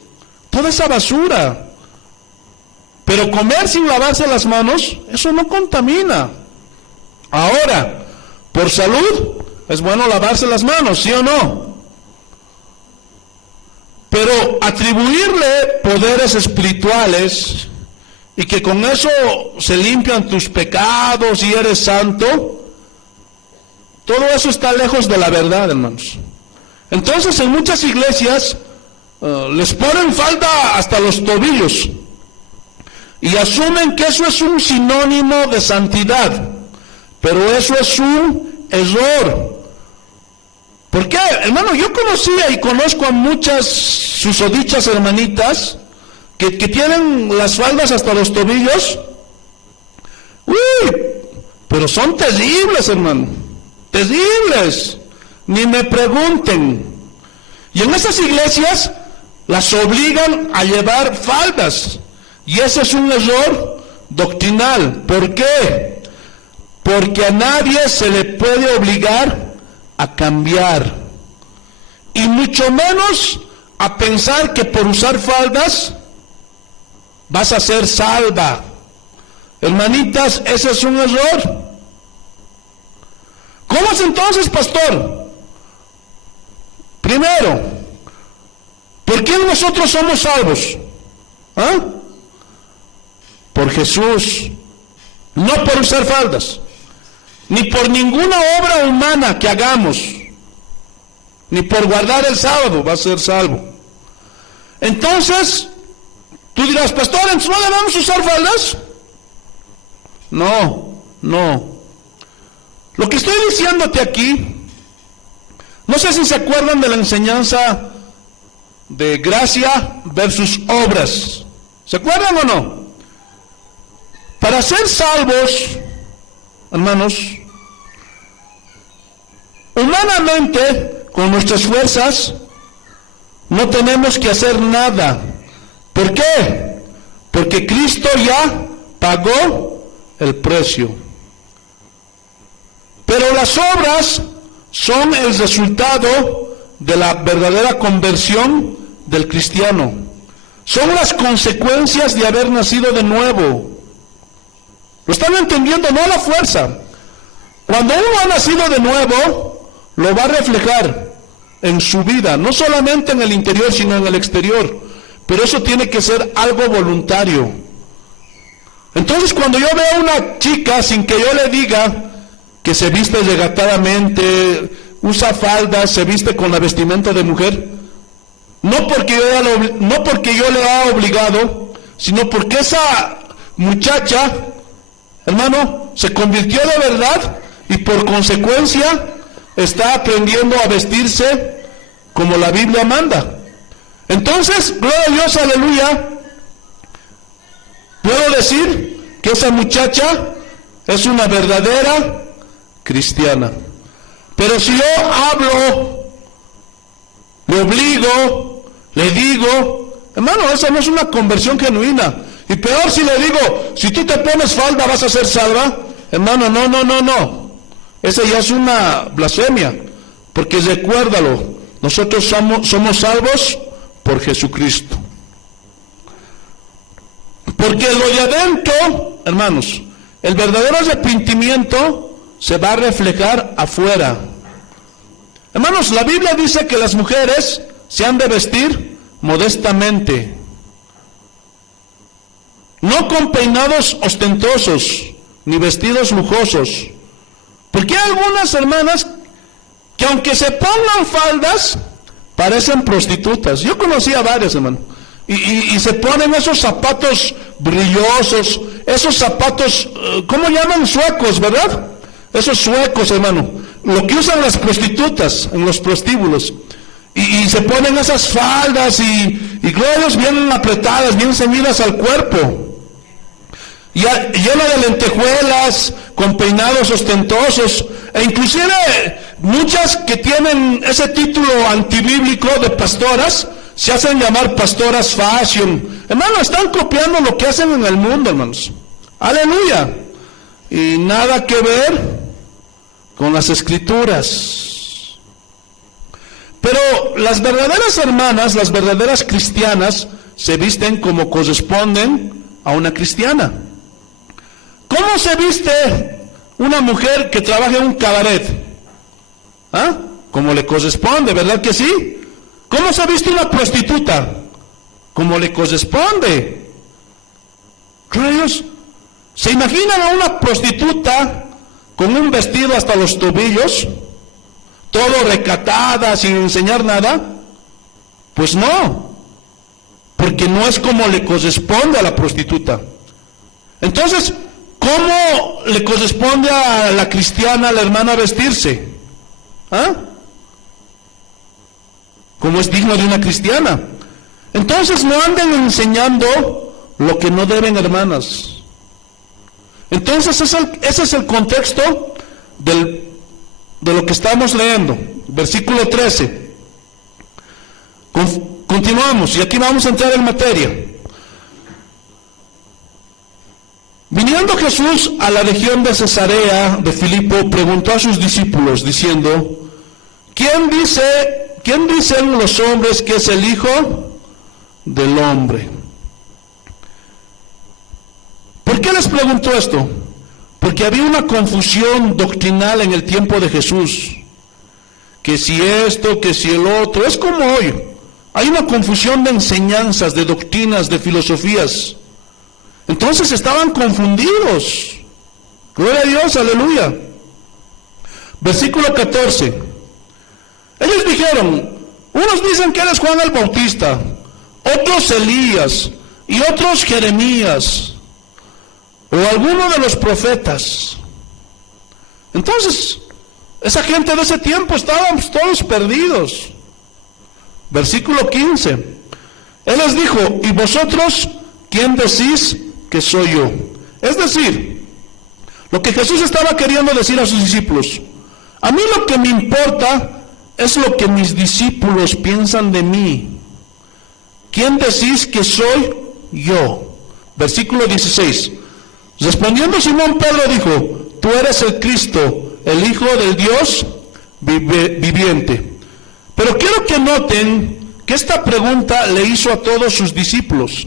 toda esa basura. Pero comer sin lavarse las manos, eso no contamina. Ahora, por salud, es bueno lavarse las manos, ¿sí o no? Pero atribuirle poderes espirituales y que con eso se limpian tus pecados y eres santo, todo eso está lejos de la verdad, hermanos. Entonces en muchas iglesias les ponen falda hasta los tobillos y asumen que eso es un sinónimo de santidad, pero eso es un error. ¿Por qué? Hermano, yo conocía y conozco a muchas susodichas hermanitas que tienen las faldas hasta los tobillos. Uy, pero son terribles, hermano, terribles. Ni me pregunten. Y en esas iglesias las obligan a llevar faldas. Y ese es un error doctrinal. ¿Por qué? Porque a nadie se le puede obligar a cambiar, y mucho menos a pensar que por usar faldas vas a ser salva. Hermanitas, ese es un error. ¿Cómo es entonces, pastor? Primero, ¿por qué nosotros somos salvos? ¿Ah? Por Jesús, no por usar faldas, ni por ninguna obra humana que hagamos, ni por guardar el sábado va a ser salvo. Entonces, tú dirás, pastor, ¿entonces no debemos usar faldas? No, no. Lo que estoy diciéndote aquí, no sé si se acuerdan de la enseñanza de gracia versus obras. ¿Se acuerdan o no? Para ser salvos, hermanos, humanamente, con nuestras fuerzas, no tenemos que hacer nada. ¿Por qué? Porque Cristo ya pagó el precio. Pero las obras son el resultado de la verdadera conversión del cristiano. Son las consecuencias de haber nacido de nuevo. ¿Lo están entendiendo? No a la fuerza. Cuando uno ha nacido de nuevo, lo va a reflejar. en su vida, no solamente en el interior, sino en el exterior. Pero eso tiene que ser algo voluntario. Entonces, cuando yo veo a una chica, sin que yo le diga que se viste regatadamente, usa faldas, se viste con la vestimenta de mujer, no porque yo le haya obligado, sino porque esa muchacha, hermano, se convirtió de verdad y por consecuencia está aprendiendo a vestirse como la Biblia manda. Entonces, gloria a Dios, aleluya, puedo decir que esa muchacha es una verdadera cristiana. Pero si yo hablo, le obligo, le digo, hermano, esa no es una conversión genuina. Y peor si le digo, si tú te pones falda vas a ser salva, hermano, no. Esa ya es una blasfemia, porque recuérdalo, nosotros somos salvos por Jesucristo. Porque lo de adentro, hermanos, el verdadero arrepentimiento se va a reflejar afuera. Hermanos, la Biblia dice que las mujeres se han de vestir modestamente, no con peinados ostentosos, ni vestidos lujosos. Porque hay algunas hermanas que aunque se pongan faldas, parecen prostitutas. Yo conocí a varias, hermano. Y se ponen esos zapatos brillosos, esos zapatos, ¿cómo llaman? Suecos, ¿verdad? Esos suecos, hermano. Lo que usan las prostitutas en los prostíbulos. Y se ponen esas faldas y glorias bien apretadas, bien ceñidas al cuerpo. Llena de lentejuelas, con peinados ostentosos, e inclusive muchas que tienen ese título antibíblico de pastoras, se hacen llamar pastoras fashion. Hermano, están copiando lo que hacen en el mundo, hermanos. Aleluya. Y nada que ver con las escrituras. Pero las verdaderas hermanas, las verdaderas cristianas, se visten como corresponden a una cristiana. ¿Cómo se viste una mujer que trabaja en un cabaret? ¿Ah? Como le corresponde, ¿verdad que sí? ¿Cómo se viste una prostituta? Como le corresponde. Dios, ¿se imaginan a una prostituta con un vestido hasta los tobillos, todo recatada, sin enseñar nada? Pues no, porque no es como le corresponde a la prostituta. Entonces, ¿cómo le corresponde a la cristiana, a la hermana, vestirse? ¿Ah? Como es digno de una cristiana. Entonces no anden enseñando lo que no deben, hermanas. Entonces ese es el contexto de lo que estamos leyendo. Versículo 13. Continuamos y aquí vamos a entrar en materia. Viniendo Jesús a la región de Cesarea de Filipo, preguntó a sus discípulos diciendo: ¿Quién dicen los hombres que es el Hijo del Hombre? ¿Por qué les preguntó esto? Porque había una confusión doctrinal en el tiempo de Jesús. Que si esto, que si el otro. Es como hoy. Hay una confusión de enseñanzas, de doctrinas, de filosofías. Entonces estaban confundidos. Gloria a Dios, aleluya. Versículo 14. Ellos dijeron, unos dicen que eres Juan el Bautista, otros Elías, y otros Jeremías, o alguno de los profetas. Entonces, esa gente de ese tiempo estábamos todos perdidos. Versículo 15. Él les dijo, ¿y vosotros quién decís que soy yo? Es decir, lo que Jesús estaba queriendo decir a sus discípulos: a mí lo que me importa es lo que mis discípulos piensan de mí. ¿Quién decís que soy yo? Versículo 16. Respondiendo Simón Pedro dijo: tú eres el Cristo, el Hijo del Dios viviente. Pero quiero que noten que esta pregunta le hizo a todos sus discípulos.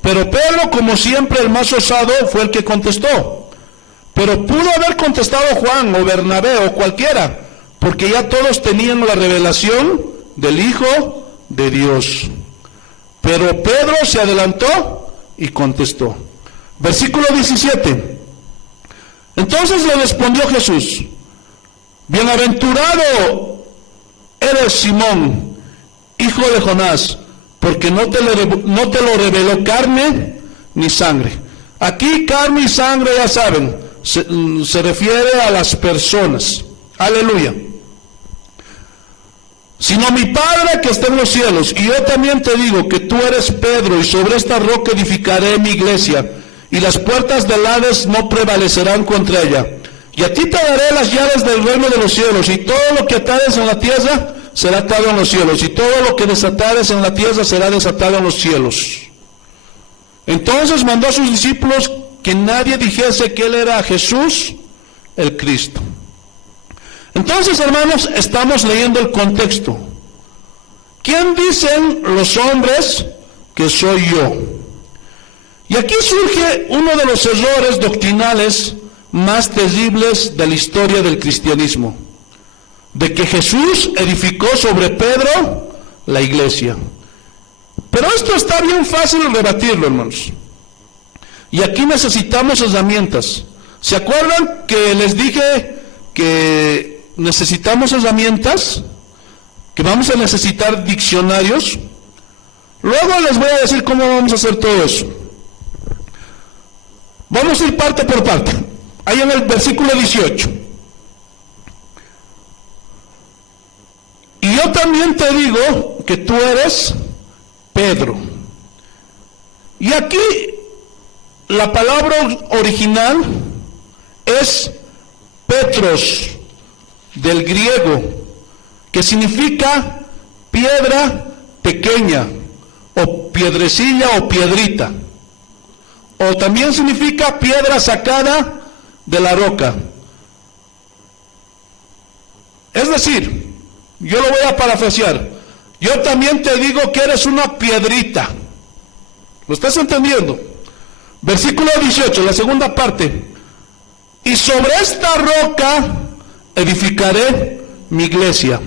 Pero Pedro, como siempre el más osado, fue el que contestó. Pero pudo haber contestado Juan o Bernabé o cualquiera. porque ya todos tenían la revelación del Hijo de Dios. Pero Pedro se adelantó y contestó. Versículo 17. Entonces le respondió Jesús: bienaventurado eres, Simón, hijo de Jonás, porque no te lo reveló carne ni sangre. Aquí carne y sangre, ya saben, se refiere a las personas. Aleluya. Sino mi Padre que está en los cielos. Y yo también te digo que tú eres Pedro, y sobre esta roca edificaré mi iglesia, y las puertas del Hades no prevalecerán contra ella. Y a ti te daré las llaves del reino de los cielos, y todo lo que atares en la tierra será atado en los cielos, y todo lo que desatares en la tierra será desatado en los cielos. Entonces mandó a sus discípulos que nadie dijese que él era Jesús, el Cristo. Entonces, hermanos, estamos leyendo el contexto. ¿Quién dicen los hombres que soy yo? Y aquí surge uno de los errores doctrinales más terribles de la historia del cristianismo, de que Jesús edificó sobre Pedro la iglesia. Pero esto está bien fácil de rebatirlo, hermanos. Y aquí necesitamos herramientas. ¿Se acuerdan que les dije que necesitamos herramientas? Que vamos a necesitar diccionarios. Luego les voy a decir cómo vamos a hacer todo eso. Vamos a ir parte por parte. Ahí en el versículo 18. Y yo también te digo que tú eres Pedro. Y aquí la palabra original es Petros, del griego, que significa piedra pequeña, o piedrecilla o piedrita, o también significa piedra sacada de la roca. Es decir, yo lo voy a parafrasear: yo también te digo que eres una piedrita. ¿Lo estás entendiendo? Versículo 18, la segunda parte. Y sobre esta roca edificaré mi iglesia.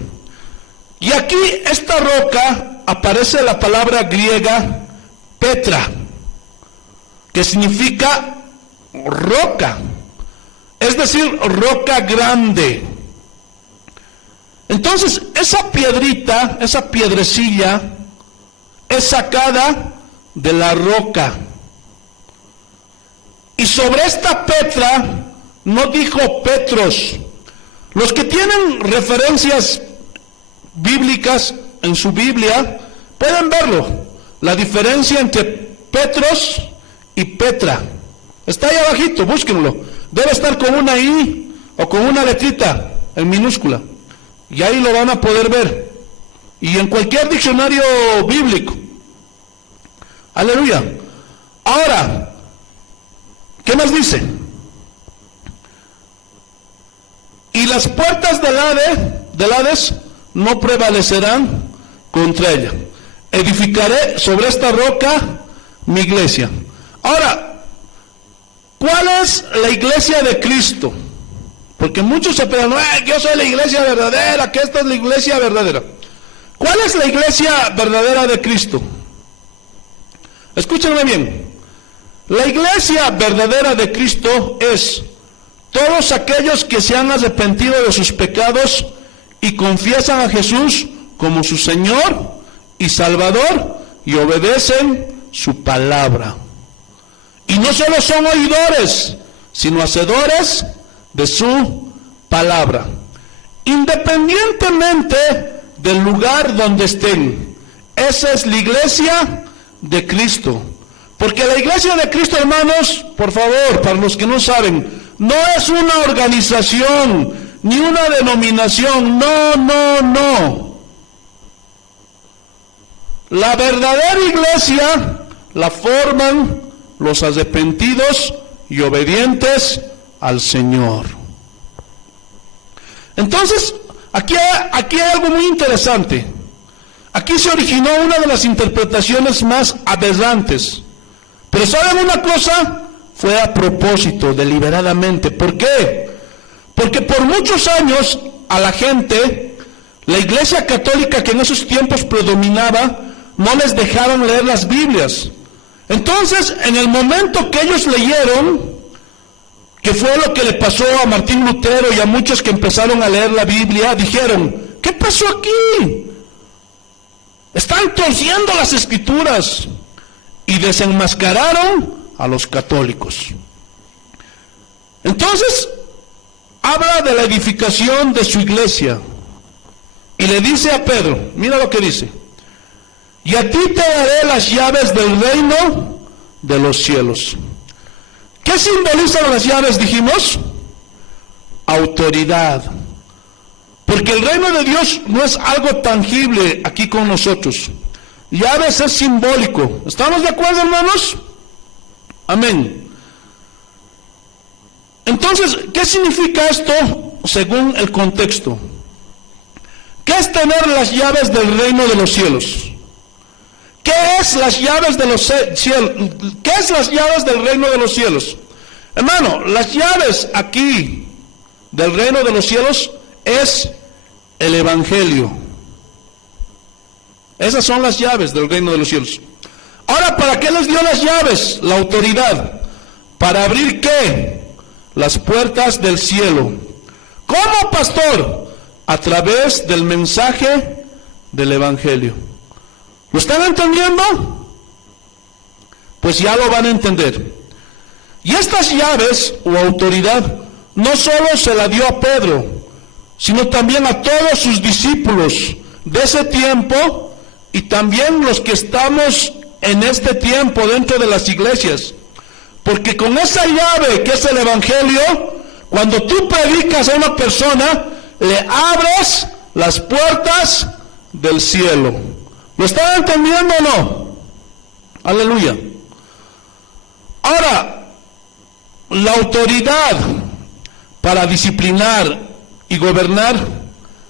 Y aquí esta roca aparece la palabra griega Petra, que significa roca, es decir, roca grande. Entonces, esa piedrita, esa piedrecilla, es sacada de la roca. Y sobre esta Petra no dijo Petros. Los que tienen referencias bíblicas en su Biblia pueden verlo. La diferencia entre Petros y Petra está ahí abajito, búsquenlo. Debe estar con una I o con una letrita en minúscula. Y ahí lo van a poder ver. Y en cualquier diccionario bíblico. Aleluya. Ahora, ¿qué más dice? Y las puertas del Hades no prevalecerán contra ella. Edificaré sobre esta roca mi iglesia. Ahora, ¿cuál es la iglesia de Cristo? Porque muchos se preguntan: yo soy la iglesia verdadera, que esta es la iglesia verdadera. ¿Cuál es la iglesia verdadera de Cristo? Escúchenme bien. La iglesia verdadera de Cristo es todos aquellos que se han arrepentido de sus pecados y confiesan a Jesús como su Señor y Salvador y obedecen su palabra. Y no solo son oidores, sino hacedores de su palabra, independientemente del lugar donde estén. Esa es la iglesia de Cristo. Porque la iglesia de Cristo, hermanos, por favor, para los que no saben, no es una organización, ni una denominación, no. La verdadera iglesia la forman los arrepentidos y obedientes al Señor. Entonces, aquí hay algo muy interesante. Aquí se originó una de las interpretaciones más aberrantes. Pero ¿saben una cosa? Fue a propósito, deliberadamente. ¿Por qué? Porque por muchos años a la gente, la Iglesia Católica que en esos tiempos predominaba, no les dejaron leer las Biblias. Entonces, en el momento que ellos leyeron, que fue lo que le pasó a Martín Lutero y a muchos que empezaron a leer la Biblia, dijeron, ¿qué pasó aquí? Están torciendo las Escrituras. Y desenmascararon a los católicos. Entonces, habla de la edificación de su iglesia. Y le dice a Pedro, mira lo que dice, y a ti te daré las llaves del reino de los cielos. ¿Qué simbolizan las llaves, dijimos? Autoridad. Porque el reino de Dios no es algo tangible aquí con nosotros. Llaves es simbólico. ¿Estamos de acuerdo, hermanos? Amén. Entonces, ¿qué significa esto según el contexto? ¿Qué es tener las llaves del reino de los cielos? ¿Qué es las llaves de los cielos? ¿Qué es las llaves del reino de los cielos? Hermano, las llaves aquí del reino de los cielos es el Evangelio. Esas son las llaves del reino de los cielos. Ahora, ¿para qué les dio las llaves? La autoridad. ¿Para abrir qué? Las puertas del cielo. ¿Cómo, pastor? A través del mensaje del Evangelio. ¿Lo están entendiendo? Pues ya lo van a entender. Y estas llaves o autoridad no solo se la dio a Pedro, sino también a todos sus discípulos de ese tiempo y también los que estamos en este tiempo dentro de las iglesias. Porque con esa llave que es el Evangelio, cuando tú predicas a una persona, le abres las puertas del cielo. ¿Lo están entendiendo o no? Aleluya. Ahora, la autoridad para disciplinar y gobernar,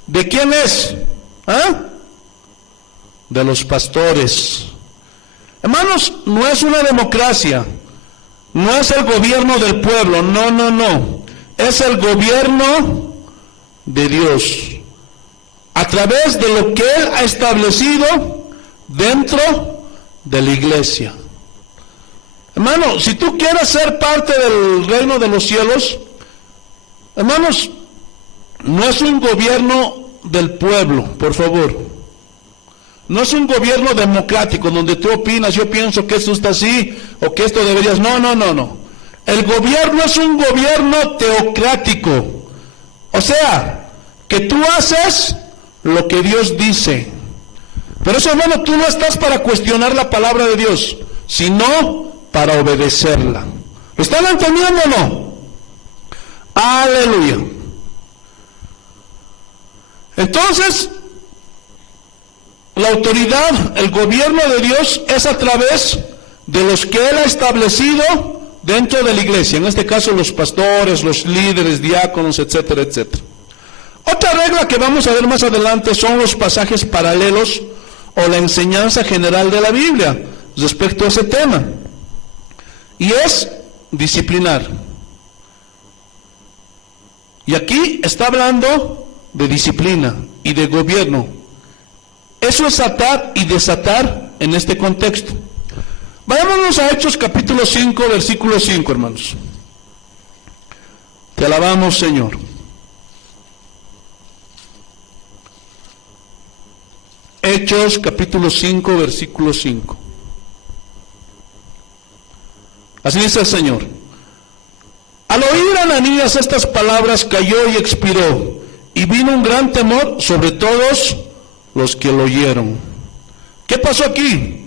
¿de quién es? De los pastores. Hermanos, no es una democracia, no es el gobierno del pueblo, no. Es el gobierno de Dios, a través de lo que Él ha establecido dentro de la iglesia. Hermano, si tú quieres ser parte del reino de los cielos, hermanos, no es un gobierno del pueblo, por favor. No es un gobierno democrático donde tú opinas, yo pienso que esto está así o que esto deberías. No. El gobierno es un gobierno teocrático. O sea, que tú haces lo que Dios dice. Pero eso, hermano, tú no estás para cuestionar la palabra de Dios, sino para obedecerla. ¿Lo están entendiendo o no? Aleluya. Entonces, la autoridad, el gobierno de Dios es a través de los que Él ha establecido dentro de la iglesia, en este caso los pastores, los líderes, diáconos, etcétera, etcétera. Otra regla que vamos a ver más adelante son los pasajes paralelos o la enseñanza general de la Biblia respecto a ese tema, y es disciplinar. Y aquí está hablando de disciplina y de gobierno. Eso es atar y desatar en este contexto. Vayámonos a Hechos capítulo 5, versículo 5, hermanos. Te alabamos, Señor. Hechos capítulo 5, versículo 5. Así dice el Señor. Al oír Ananías estas palabras, cayó y expiró, y vino un gran temor sobre todos los que lo oyeron. ¿Qué pasó aquí?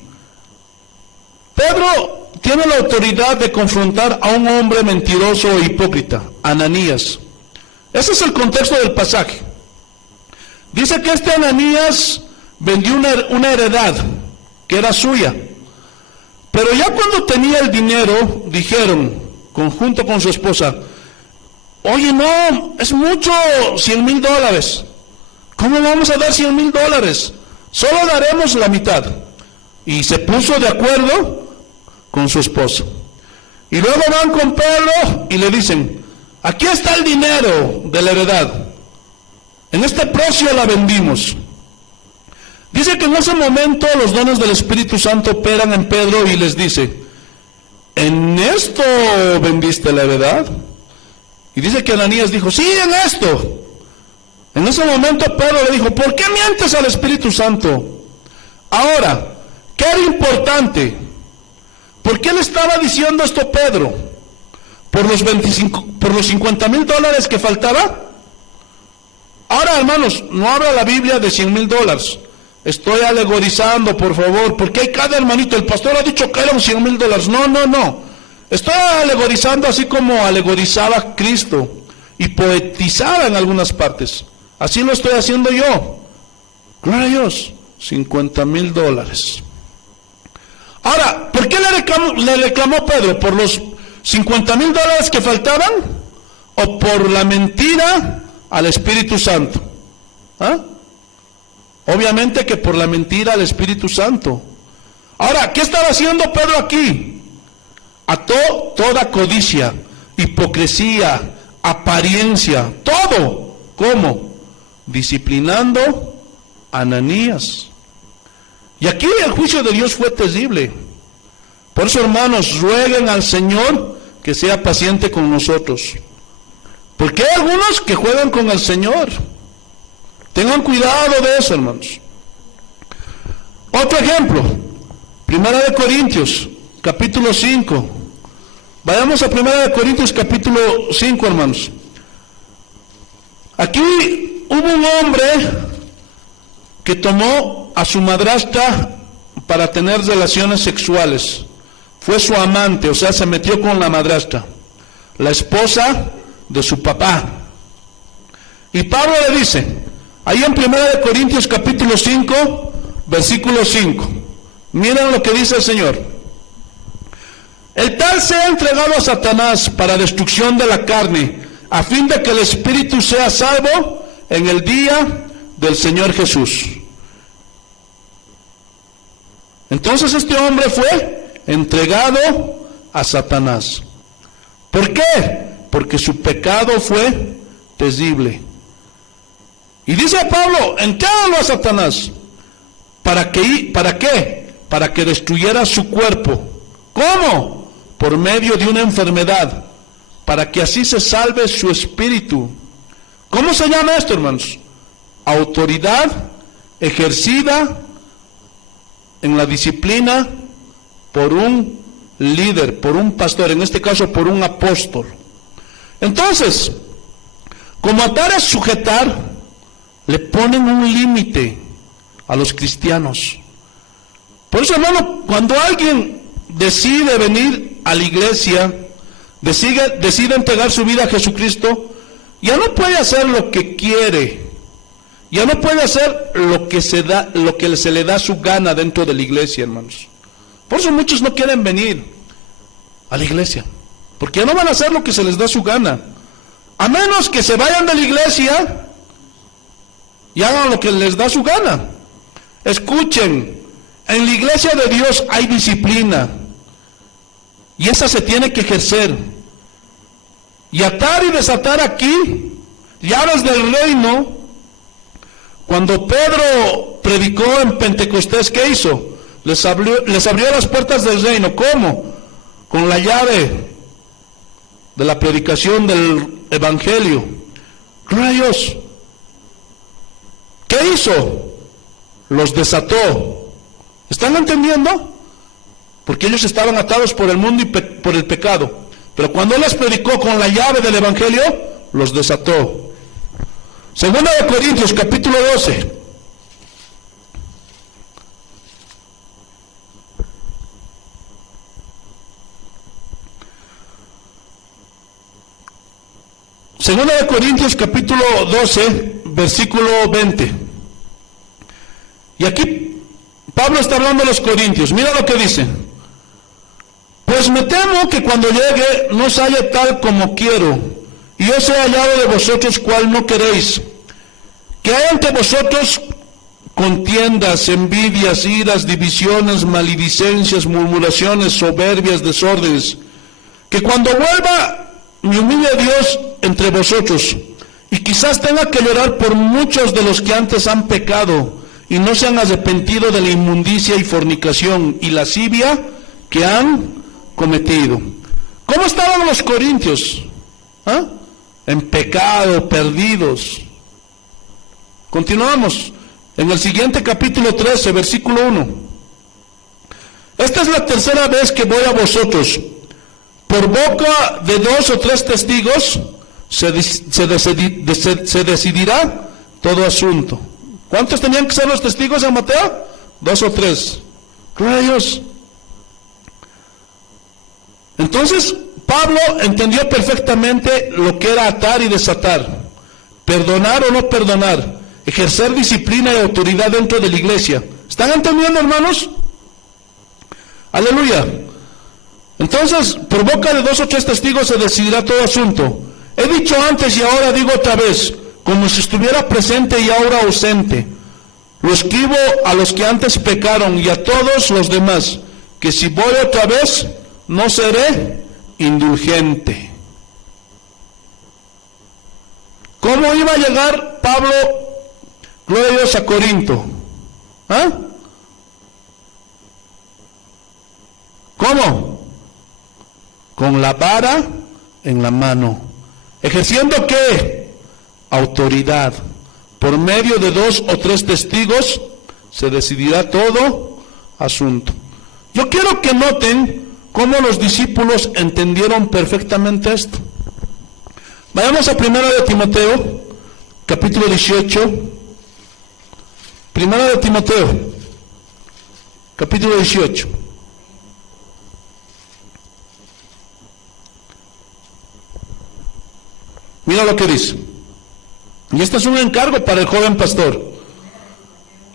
Pedro tiene la autoridad de confrontar a un hombre mentiroso e hipócrita, Ananías. Ese es el contexto del pasaje. Dice que este Ananías vendió una heredad que era suya. Pero ya cuando tenía el dinero, dijeron, conjunto con su esposa, oye, no, es mucho, $100,000. ¿Cómo vamos a dar $100,000? Solo daremos la mitad. Y se puso de acuerdo con su esposa. Y luego van con Pedro y le dicen, aquí está el dinero de la heredad. En este precio la vendimos. Dice que en ese momento los dones del Espíritu Santo operan en Pedro y les dice, ¿en esto vendiste la heredad? Y dice que Ananías dijo, sí, en esto. En ese momento Pedro le dijo, ¿por qué mientes al Espíritu Santo? Ahora, ¿qué era importante? ¿Por qué le estaba diciendo esto Pedro? ¿Por los $50,000 que faltaba? Ahora, hermanos, no habla la Biblia de $100,000. Estoy alegorizando, por favor, porque hay cada hermanito, el pastor ha dicho que eran $100,000. No. Estoy alegorizando así como alegorizaba Cristo y poetizaba en algunas partes. Así lo estoy haciendo yo. Gloria a Dios, $50,000. Ahora, ¿por qué le reclamó Pedro? ¿Por los $50,000 que faltaban? ¿O por la mentira al Espíritu Santo? ¿Ah? Obviamente que por la mentira al Espíritu Santo. Ahora, ¿qué estaba haciendo Pedro aquí? Ató toda codicia, hipocresía, apariencia, todo. ¿Cómo? Disciplinando a Ananías. Y aquí el juicio de Dios fue terrible. Por eso, hermanos, rueguen al Señor que sea paciente con nosotros. Porque hay algunos que juegan con el Señor. Tengan cuidado de eso, hermanos. Otro ejemplo, 1 Corintios, capítulo 5. Vayamos a 1 Corintios, capítulo 5, hermanos. Aquí hubo un hombre que tomó a su madrastra para tener relaciones sexuales. Fue su amante, o sea, se metió con la madrastra, la esposa de su papá. Y Pablo le dice, ahí en 1 Corintios capítulo 5, versículo 5, miren lo que dice el Señor. El tal sea entregado a Satanás para destrucción de la carne, a fin de que el espíritu sea salvo en el día del Señor Jesús. Entonces este hombre fue entregado a Satanás. ¿Por qué? Porque su pecado fue terrible. Y dice Pablo, entrégalo a Satanás. ¿Para qué? Para que destruyera su cuerpo. ¿Cómo? Por medio de una enfermedad, para que así se salve su espíritu. ¿Cómo se llama esto, hermanos? Autoridad ejercida en la disciplina por un líder, por un pastor, en este caso por un apóstol. Entonces, como atar es sujetar, le ponen un límite a los cristianos. Por eso, hermano, cuando alguien decide venir a la iglesia, decide entregar su vida a Jesucristo, ya no puede hacer lo que quiere, ya no puede hacer lo que se le da su gana dentro de la iglesia, hermanos. Por eso muchos no quieren venir a la iglesia, porque ya no van a hacer lo que se les da su gana, a menos que se vayan de la iglesia y hagan lo que les da su gana. Escuchen, en la iglesia de Dios hay disciplina, y esa se tiene que ejercer. Y atar y desatar aquí, llaves del reino. Cuando Pedro predicó en Pentecostés, ¿qué hizo? Les abrió las puertas del reino. ¿Cómo? Con la llave de la predicación del evangelio. Gloria a Dios. ¿Qué hizo? Los desató. ¿Están entendiendo? Porque ellos estaban atados por el mundo y por el pecado. Pero cuando Él les predicó con la llave del evangelio, los desató. Segunda de Corintios, capítulo 12. Segunda de Corintios, capítulo 12, versículo 20. Y aquí Pablo está hablando a los corintios. Mira lo que dice. Pues me temo que cuando llegue no os haya tal como quiero, y os he hallado de vosotros cual no queréis, que hay entre vosotros contiendas, envidias, iras, divisiones, maledicencias, murmuraciones, soberbias, desórdenes, que cuando vuelva me humille Dios entre vosotros, Y quizás tenga que llorar por muchos de los que antes han pecado y no se han arrepentido de la inmundicia y fornicación y lascivia que han cometido. ¿Cómo estaban los corintios? ¿Ah? En pecado, perdidos. Continuamos en el siguiente capítulo 13, versículo 1. Esta es la tercera vez que voy a vosotros. Por boca de 2 o 3 testigos se decidirá todo asunto. ¿Cuántos tenían que ser los testigos en Mateo? 2 o 3. Gloria a Dios. Entonces, Pablo entendió perfectamente lo que era atar y desatar, perdonar o no perdonar, ejercer disciplina y autoridad dentro de la iglesia. ¿Están entendiendo, hermanos? Aleluya. Entonces, por boca de 2 o 3 testigos se decidirá todo asunto. He dicho antes y ahora digo otra vez, como si estuviera presente y ahora ausente. Lo escribo a los que antes pecaron y a todos los demás, que si voy otra vez, no seré indulgente. ¿Cómo iba a llegar Pablo, gloria a Dios, a Corinto? ¿Ah? ¿Cómo? Con la vara en la mano. ¿Ejerciendo qué? Autoridad. Por medio de 2 o 3 testigos se decidirá todo asunto. Yo quiero que noten cómo los discípulos entendieron perfectamente esto. Vayamos a 1 de Timoteo, capítulo 18. 1 de Timoteo, capítulo 18. Mira lo que dice. Y este es un encargo para el joven pastor.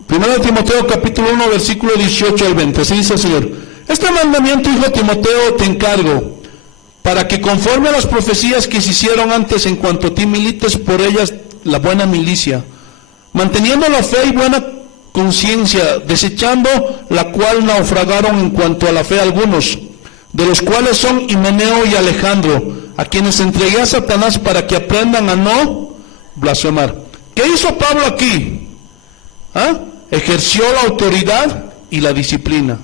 1 de Timoteo, capítulo 1, versículo 18 al 20. Así dice el Señor. Este mandamiento, hijo Timoteo, te encargo, para que conforme a las profecías que se hicieron antes en cuanto a ti milites por ellas la buena milicia, manteniendo la fe y buena conciencia, desechando la cual naufragaron en cuanto a la fe algunos, de los cuales son Himeneo y Alejandro, a quienes entregué a Satanás para que aprendan a no blasfemar. ¿Qué hizo Pablo aquí? ¿Ah? Ejerció la autoridad y la disciplina.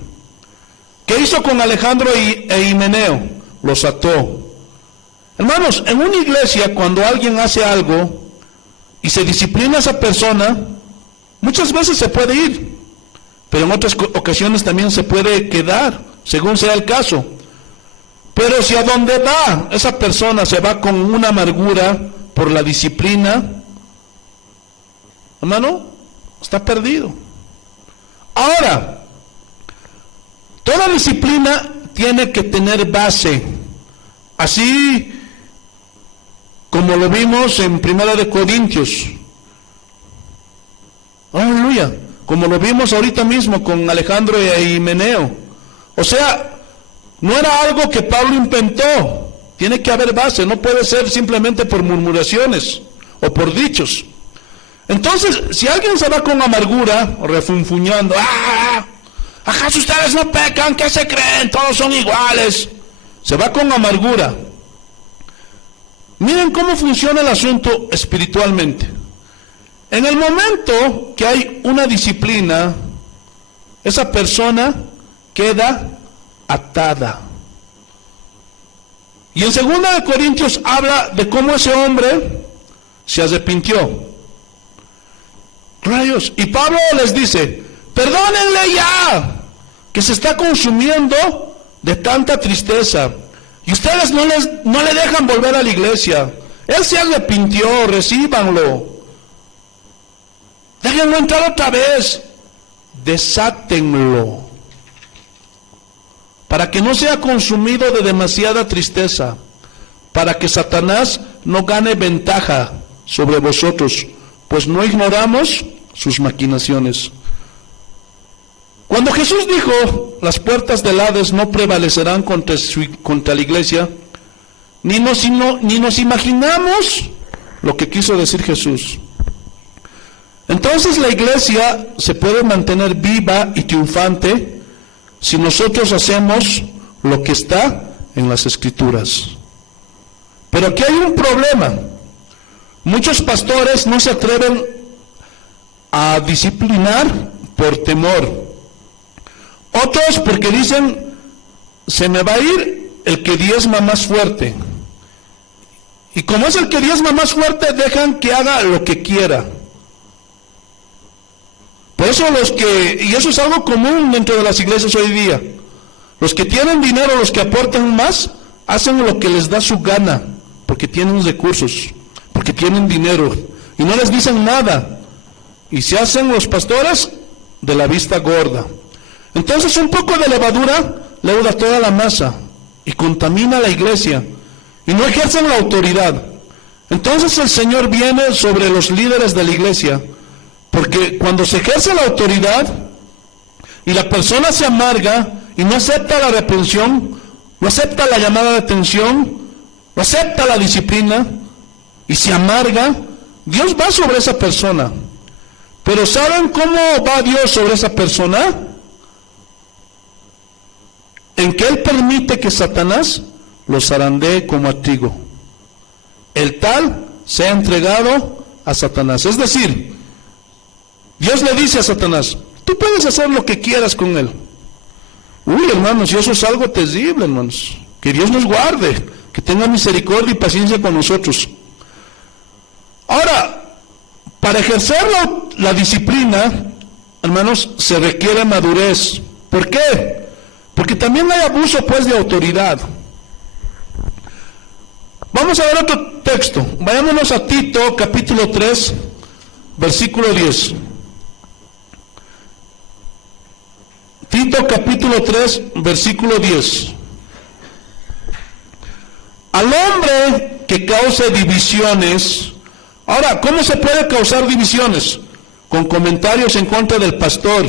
¿Qué hizo con Alejandro e Himeneo? Los ató. Hermanos, en una iglesia, cuando alguien hace algo y se disciplina a esa persona, muchas veces se puede ir, pero en otras ocasiones también se puede quedar, según sea el caso. Pero si a donde va esa persona se va con una amargura por la disciplina, hermano, está perdido. Ahora, toda disciplina tiene que tener base, así como lo vimos en 1 de Corintios. Aleluya, como lo vimos ahorita mismo con Alejandro e Himeneo. O sea, no era algo que Pablo inventó, tiene que haber base, no puede ser simplemente por murmuraciones o por dichos. Entonces, si alguien se va con amargura, refunfuñando, ¿acaso ustedes no pecan? ¿Qué se creen? Todos son iguales. Se va con amargura. Miren cómo funciona el asunto espiritualmente. En el momento que hay una disciplina, esa persona queda atada. Y en 2 de Corintios habla de cómo ese hombre se arrepintió. Rayos. Y Pablo les dice, perdónenle ya, que se está consumiendo de tanta tristeza. Y ustedes no le dejan volver a la iglesia. Él se arrepintió, recíbanlo. Déjenlo entrar otra vez. Desátenlo. Para que no sea consumido de demasiada tristeza. Para que Satanás no gane ventaja sobre vosotros. Pues no ignoramos sus maquinaciones. Cuando Jesús dijo, las puertas del Hades no prevalecerán contra la iglesia, ni nos imaginamos lo que quiso decir Jesús. Entonces la iglesia se puede mantener viva y triunfante si nosotros hacemos lo que está en las Escrituras. Pero aquí hay un problema. Muchos pastores no se atreven a disciplinar por temor. Otros porque dicen, se me va a ir el que diezma más fuerte. Y como es el que diezma más fuerte, dejan que haga lo que quiera. Por eso y eso es algo común dentro de las iglesias hoy día. Los que tienen dinero, los que aportan más, hacen lo que les da su gana, porque tienen recursos, porque tienen dinero, y no les dicen nada. Y se hacen los pastores de la vista gorda. Entonces un poco de levadura leuda toda la masa y contamina la iglesia, y no ejercen la autoridad. Entonces el Señor viene sobre los líderes de la iglesia, porque cuando se ejerce la autoridad y la persona se amarga y no acepta la reprensión, no acepta la llamada de atención, no acepta la disciplina y se amarga, Dios va sobre esa persona. Pero ¿saben cómo va Dios sobre esa persona? En que Él permite que Satanás los zarandee como a trigo. El tal sea entregado a Satanás. Es decir, Dios le dice a Satanás, tú puedes hacer lo que quieras con él. Uy, hermanos, y eso es algo terrible, hermanos. Que Dios nos guarde, que tenga misericordia y paciencia con nosotros. Ahora, para ejercer la disciplina, hermanos, se requiere madurez. ¿Por qué? Porque también hay abuso, pues, de autoridad. Vamos a ver otro texto. Vayámonos a Tito, capítulo 3, versículo 10. Tito, capítulo 3, versículo 10. Al hombre que cause divisiones. Ahora, ¿cómo se puede causar divisiones? Con comentarios en contra del pastor.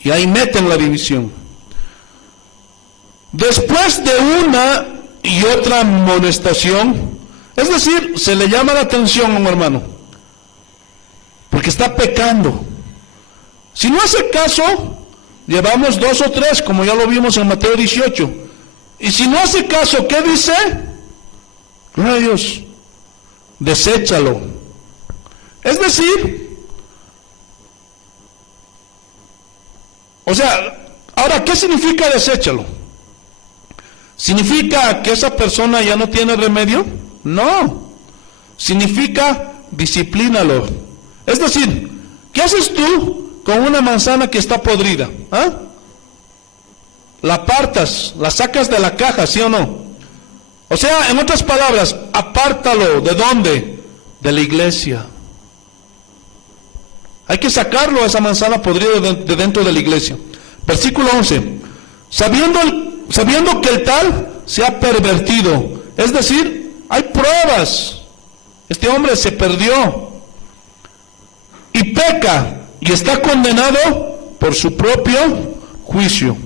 Y ahí meten la división. Después de una y otra amonestación, es decir, se le llama la atención a un hermano, porque está pecando. Si no hace caso, llevamos 2 o 3, como ya lo vimos en Mateo 18. Y si no hace caso, ¿qué dice? Gloria a Dios, deséchalo. Es decir, ahora, ¿qué significa deséchalo? ¿Significa que esa persona ya no tiene remedio? No. Significa disciplínalo. Es decir, ¿qué haces tú con una manzana que está podrida? ¿Ah? La apartas, la sacas de la caja, ¿sí o no? O sea, en otras palabras, apártalo. ¿De dónde? De la iglesia. Hay que sacarlo a esa manzana podrida de dentro de la iglesia. Versículo 11. Sabiendo que el tal se ha pervertido. Es decir, hay pruebas. Este hombre se perdió. Y peca. Y está condenado por su propio juicio.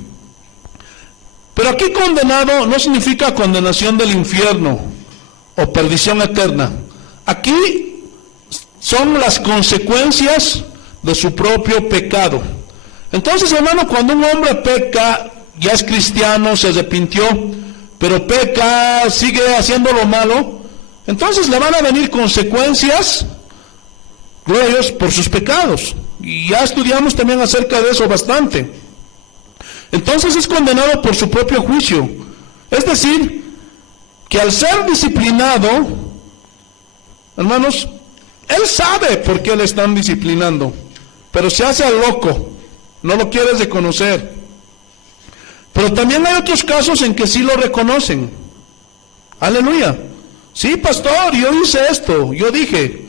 Pero aquí condenado no significa condenación del infierno o perdición eterna. Aquí son las consecuencias de su propio pecado. Entonces, hermano, cuando un hombre peca, ya es cristiano, se arrepintió, pero peca, sigue haciendo lo malo, entonces le van a venir consecuencias, gloria a Dios, por sus pecados. Y ya estudiamos también acerca de eso bastante. Entonces es condenado por su propio juicio. Es decir, que al ser disciplinado, hermanos, él sabe por qué le están disciplinando, pero se hace al loco, no lo quiere reconocer. Pero también hay otros casos en que sí lo reconocen. Aleluya. Sí, pastor, yo hice esto, yo dije,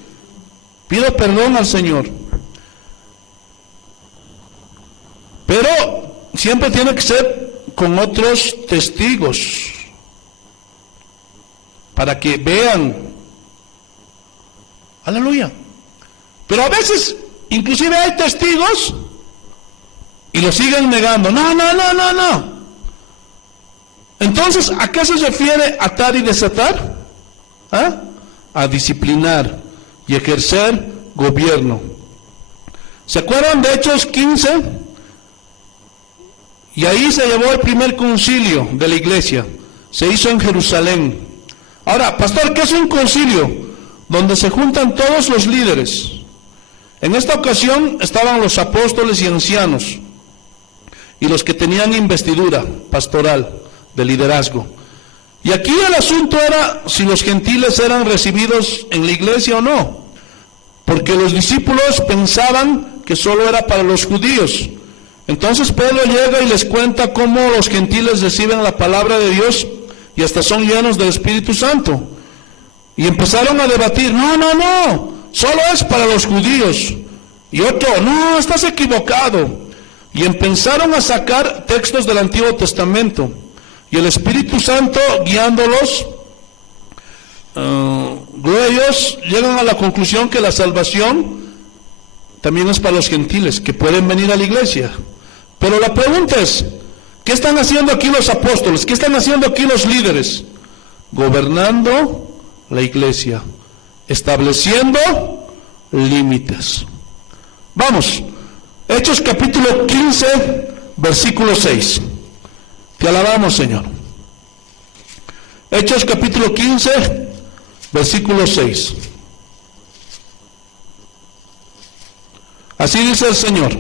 pido perdón al Señor. Pero siempre tiene que ser con otros testigos, para que vean. Aleluya. Pero a veces, inclusive hay testigos y lo siguen negando. No. Entonces, ¿a qué se refiere atar y desatar? ¿Ah? A disciplinar y ejercer gobierno. ¿Se acuerdan de Hechos 15? Y ahí se llevó el primer concilio de la iglesia. Se hizo en Jerusalén. Ahora, pastor, ¿qué es un concilio? donde se juntan todos los líderes. En esta ocasión estaban los apóstoles y ancianos, y los que tenían investidura pastoral de liderazgo. Y aquí el asunto era si los gentiles eran recibidos en la iglesia o no, porque los discípulos pensaban que solo era para los judíos. Entonces Pedro llega y les cuenta cómo los gentiles reciben la palabra de Dios y hasta son llenos del Espíritu Santo. Y empezaron a debatir, no, solo es para los judíos. Y otro, no, estás equivocado. Y empezaron a sacar textos del Antiguo Testamento. Y el Espíritu Santo guiándolos, ellos llegan a la conclusión que la salvación también es para los gentiles, que pueden venir a la iglesia. Pero la pregunta es, ¿qué están haciendo aquí los apóstoles? ¿Qué están haciendo aquí los líderes? Gobernando la iglesia, estableciendo límites. Vamos, Hechos capítulo 15, versículo 6. Te alabamos, Señor. Hechos capítulo 15, versículo 6. Así dice el Señor.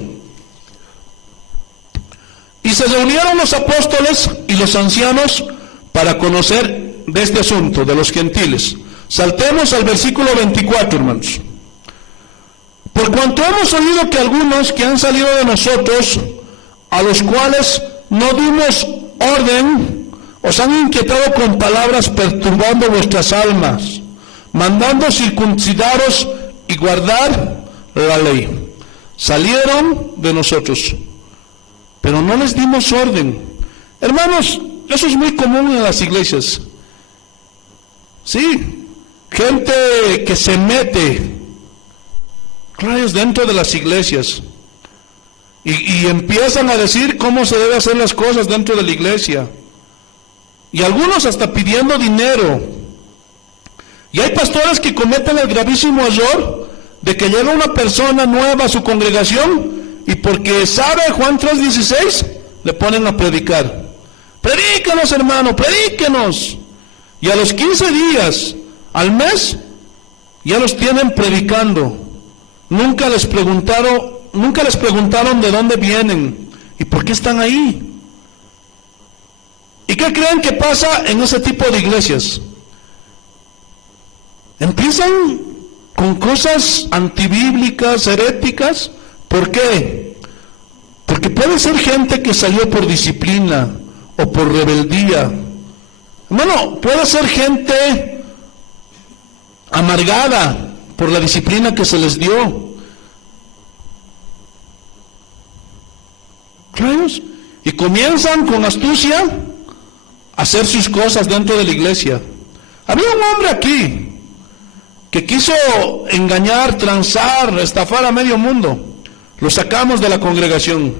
Y se reunieron los apóstoles y los ancianos para conocer de este asunto, de los gentiles. Saltemos al versículo 24, hermanos. Por cuanto hemos oído que algunos que han salido de nosotros, a los cuales no dimos orden, os han inquietado con palabras perturbando vuestras almas, mandando circuncidaros y guardar la ley. Salieron de nosotros, pero no les dimos orden. Hermanos, eso es muy común en las iglesias. Sí, gente que se mete, claro, dentro de las iglesias y empiezan a decir cómo se debe hacer las cosas dentro de la iglesia. Y algunos hasta pidiendo dinero. Y hay pastores que cometen el gravísimo error de que llega una persona nueva a su congregación y porque sabe Juan 3:16, le ponen a predicar. Predíquenos, hermano, predíquenos. Y a los 15 días, al mes, ya los tienen predicando. Nunca les preguntaron de dónde vienen y por qué están ahí. ¿Y qué creen que pasa en ese tipo de iglesias? Empiezan con cosas antibíblicas, heréticas. ¿Por qué? Porque puede ser gente que salió por disciplina o por rebeldía. Hermano, puede ser gente amargada por la disciplina que se les dio. ¿Claros? Y comienzan con astucia a hacer sus cosas dentro de la iglesia. Había un hombre aquí que quiso engañar, transar, estafar a medio mundo. Lo sacamos de la congregación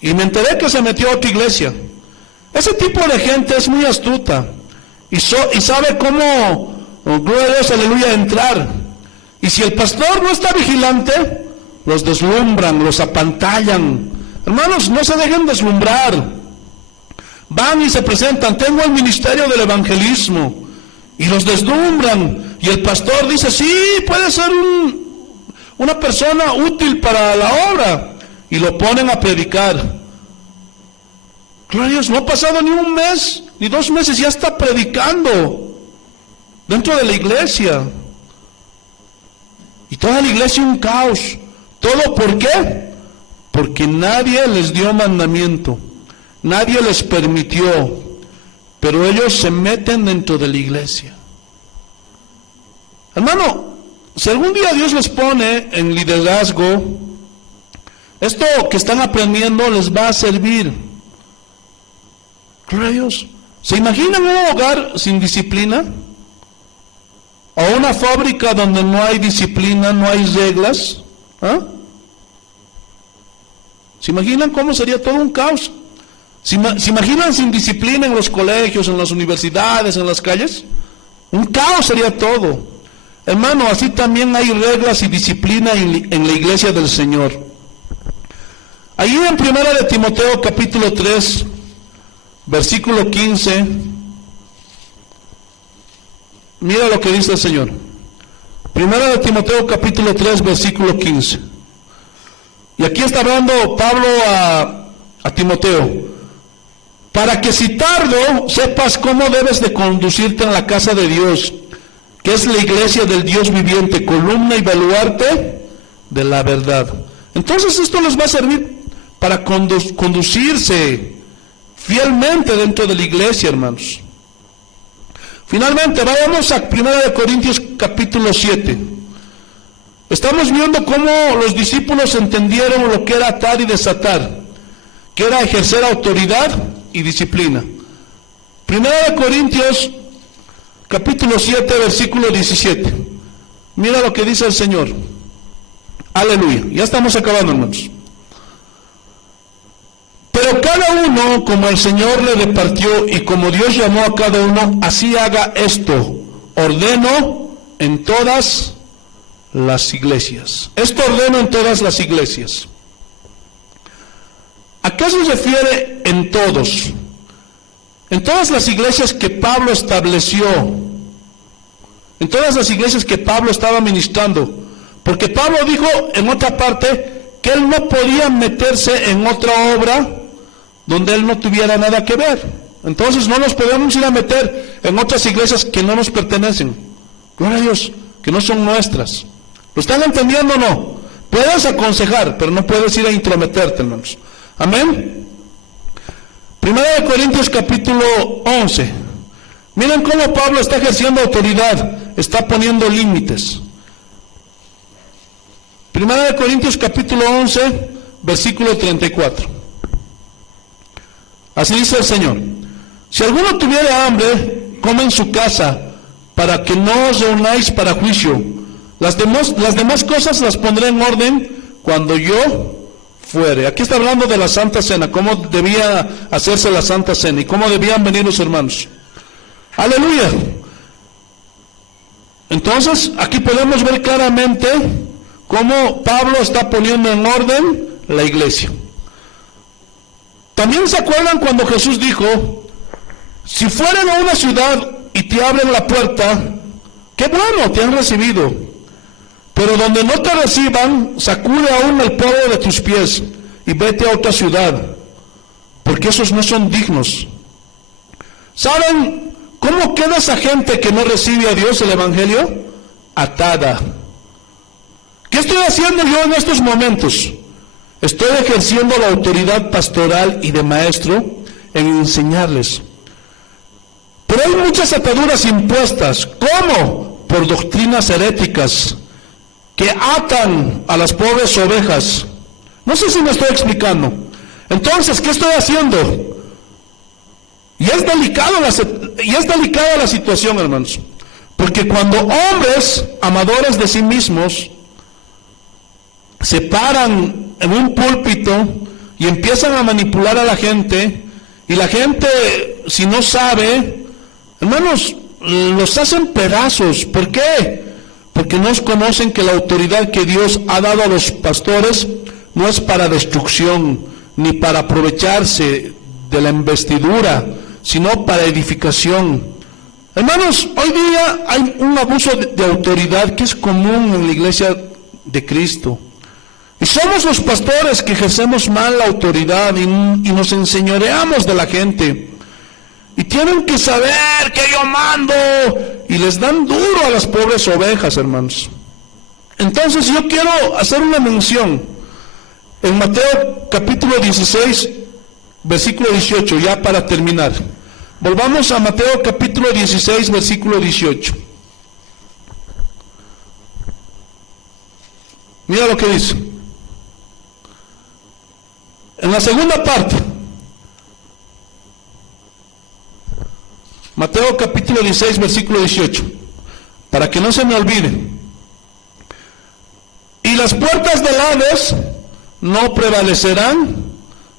y me enteré que se metió a otra iglesia. Ese tipo de gente es muy astuta y sabe cómo, gloria a Dios, aleluya, entrar. Y si el pastor no está vigilante, los deslumbran, los apantallan. Hermanos, no se dejen deslumbrar. Van y se presentan, tengo el ministerio del evangelismo, y los deslumbran. Y el pastor dice, sí, puede ser una persona útil para la obra, y lo ponen a predicar. Gloria a Dios, no ha pasado ni un mes, ni 2 meses, ya está predicando dentro de la iglesia. Y toda la iglesia un caos. ¿Todo por qué? Porque nadie les dio mandamiento, nadie les permitió, pero ellos se meten dentro de la iglesia. Hermano, si algún día Dios les pone en liderazgo, esto que están aprendiendo les va a servir. Gloria a Dios. ¿Se imaginan un hogar sin disciplina? ¿O una fábrica donde no hay disciplina, no hay reglas? ¿Ah? ¿Se imaginan cómo sería todo un caos? ¿Se imaginan sin disciplina en los colegios, en las universidades, en las calles? Un caos sería todo. Hermano, así también hay reglas y disciplina en la iglesia del Señor. Ahí en 1 de Timoteo capítulo 3, versículo 15, mira lo que dice el Señor. Primera de Timoteo capítulo 3, versículo 15. Y aquí está hablando Pablo a Timoteo. Para que si tardo, sepas cómo debes de conducirte en la casa de Dios, que es la iglesia del Dios viviente, columna y baluarte de la verdad. Entonces esto les va a servir para conducirse fielmente dentro de la iglesia, hermanos. Finalmente, vayamos a 1 Corintios capítulo 7. Estamos viendo cómo los discípulos entendieron lo que era atar y desatar, que era ejercer autoridad y disciplina. 1 Corintios capítulo 7, versículo 17. Mira lo que dice el Señor. Aleluya. Ya estamos acabando, hermanos. Pero cada uno, como el Señor le repartió y como Dios llamó a cada uno, así haga esto. Ordeno en todas las iglesias. Esto ordeno en todas las iglesias. ¿A qué se refiere en todos? En todas las iglesias que Pablo estableció, en todas las iglesias que Pablo estaba ministrando, porque Pablo dijo en otra parte que él no podía meterse en otra obra donde él no tuviera nada que ver. Entonces no nos podemos ir a meter en otras iglesias que no nos pertenecen. Gloria a Dios, que no son nuestras. ¿Lo están entendiendo o no? Puedes aconsejar, pero no puedes ir a intrometerte, hermanos. Amén. 1 Corintios capítulo 11. Miren cómo Pablo está ejerciendo autoridad, está poniendo límites. 1 Corintios capítulo 11, versículo 34. Así dice el Señor: si alguno tuviera hambre, come en su casa, para que no os reunáis para juicio. Las demás cosas las pondré en orden cuando yo fuere. Aquí está hablando de la Santa Cena, cómo debía hacerse la Santa Cena y cómo debían venir los hermanos. Aleluya. Entonces, aquí podemos ver claramente cómo Pablo está poniendo en orden la iglesia. También se acuerdan cuando Jesús dijo: si fueran a una ciudad y te abren la puerta, qué bueno, te han recibido. Pero donde no te reciban, sacude aún el polvo de tus pies y vete a otra ciudad, porque esos no son dignos. ¿Saben cómo queda esa gente que no recibe a Dios el Evangelio? Atada. ¿Qué estoy haciendo yo en estos momentos? Estoy ejerciendo la autoridad pastoral y de maestro en enseñarles. Pero hay muchas ataduras impuestas. ¿Cómo? Por doctrinas heréticas que atan a las pobres ovejas. No sé si me estoy explicando. Entonces, ¿qué estoy haciendo? Y es delicada la situación, hermanos. Porque cuando hombres amadores de sí mismos se paran en un púlpito y empiezan a manipular a la gente, y la gente, si no sabe, hermanos, los hacen pedazos. ¿Por qué? Porque no conocen que la autoridad que Dios ha dado a los pastores no es para destrucción, ni para aprovecharse de la investidura, sino para edificación. Hermanos, hoy día hay un abuso de autoridad que es común en la iglesia de Cristo. Y somos los pastores que ejercemos mal la autoridad y nos enseñoreamos de la gente. Y tienen que saber que yo mando, y les dan duro a las pobres ovejas, hermanos. Entonces yo quiero hacer una mención en Mateo capítulo 16, versículo 18, ya para terminar. Volvamos a Mateo capítulo 16, versículo 18. Mira lo que dice. En la segunda parte, Mateo capítulo 16, versículo 18, para que no se me olvide. Y las puertas del Hades no prevalecerán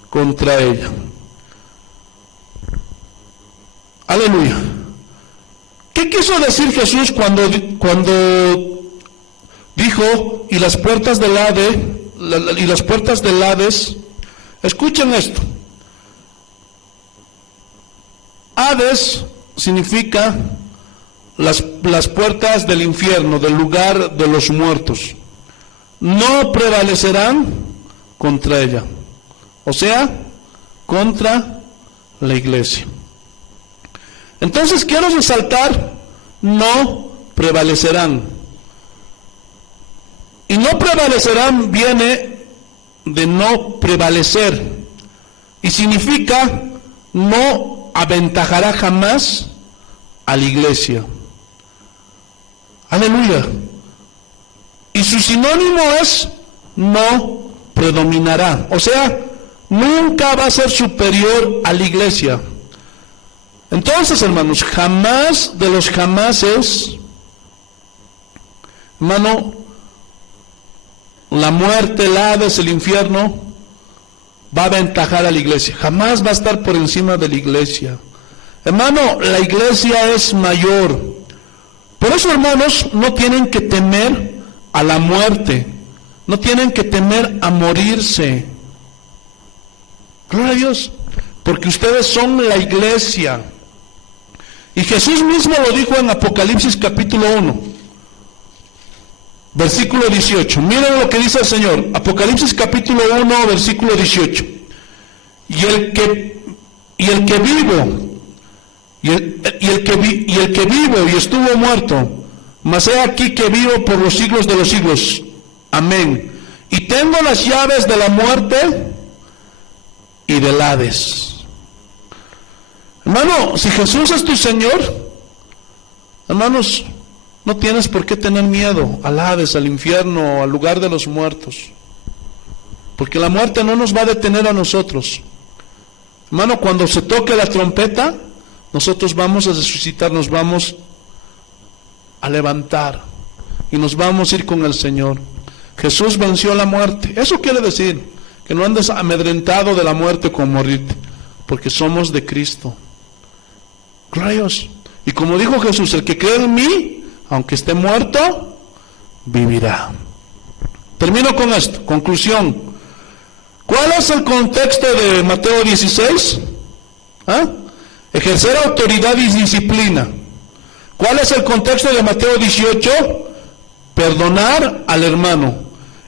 contra ella. Aleluya. ¿Qué quiso decir Jesús cuando dijo, y las puertas del Hades? Escuchen esto. Hades significa las puertas del infierno, del lugar de los muertos. No prevalecerán contra ella. O sea, contra la iglesia. Entonces quiero resaltar, no prevalecerán. Y no prevalecerán viene de no prevalecer. Y significa no aventajará jamás a la iglesia. Aleluya. Y su sinónimo es no predominará. O sea, nunca va a ser superior a la iglesia. Entonces, hermanos, jamás de los jamases, hermano, la muerte, el Hades, el infierno, va a aventajar a la iglesia. Jamás va a estar por encima de la iglesia. Hermano, la iglesia es mayor. Por eso, hermanos, no tienen que temer a la muerte. No tienen que temer a morirse. Gloria a Dios. Porque ustedes son la iglesia. Y Jesús mismo lo dijo en Apocalipsis capítulo 1, versículo 18. Miren lo que dice el Señor. Apocalipsis capítulo 1, versículo 18. Y el que vivo y estuvo muerto, mas he aquí que vivo por los siglos de los siglos. Amén. Y tengo las llaves de la muerte y del Hades. Hermano, si Jesús es tu Señor, hermanos, no tienes por qué tener miedo al Hades, al infierno, al lugar de los muertos. Porque la muerte no nos va a detener a nosotros. Hermano, cuando se toque la trompeta, nosotros vamos a resucitar, nos vamos a levantar y nos vamos a ir con el Señor. Jesús venció la muerte. Eso quiere decir que no andes amedrentado de la muerte con morirte, porque somos de Cristo. Gloria a Dios. Y como dijo Jesús, el que cree en mí, aunque esté muerto, vivirá. Termino con esto, conclusión. ¿Cuál es el contexto de Mateo 16? Ejercer autoridad y disciplina. ¿Cuál es el contexto de Mateo 18? Perdonar al hermano.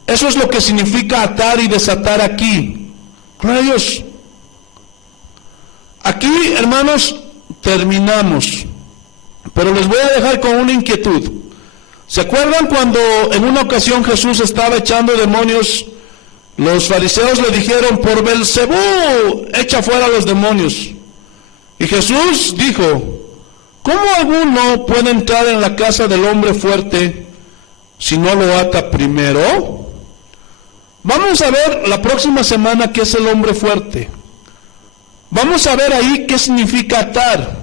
Eso es lo que significa atar y desatar aquí. Gloria a Dios. Aquí, hermanos, terminamos. Pero les voy a dejar con una inquietud. ¿Se acuerdan cuando en una ocasión Jesús estaba echando demonios? Los fariseos le dijeron, por Belcebú, echa fuera a los demonios. Y Jesús dijo, ¿cómo alguno puede entrar en la casa del hombre fuerte si no lo ata primero? Vamos a ver la próxima semana qué es el hombre fuerte. Vamos a ver ahí qué significa atar.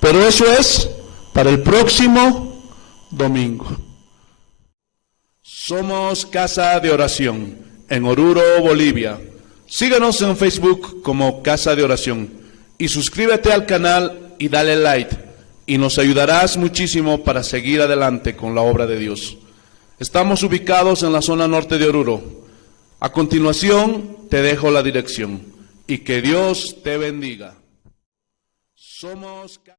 Pero eso es para el próximo domingo. Somos Casa de Oración en Oruro, Bolivia. Síguenos en Facebook como Casa de Oración y suscríbete al canal y dale like y nos ayudarás muchísimo para seguir adelante con la obra de Dios. Estamos ubicados en la zona norte de Oruro. A continuación te dejo la dirección y que Dios te bendiga. Somos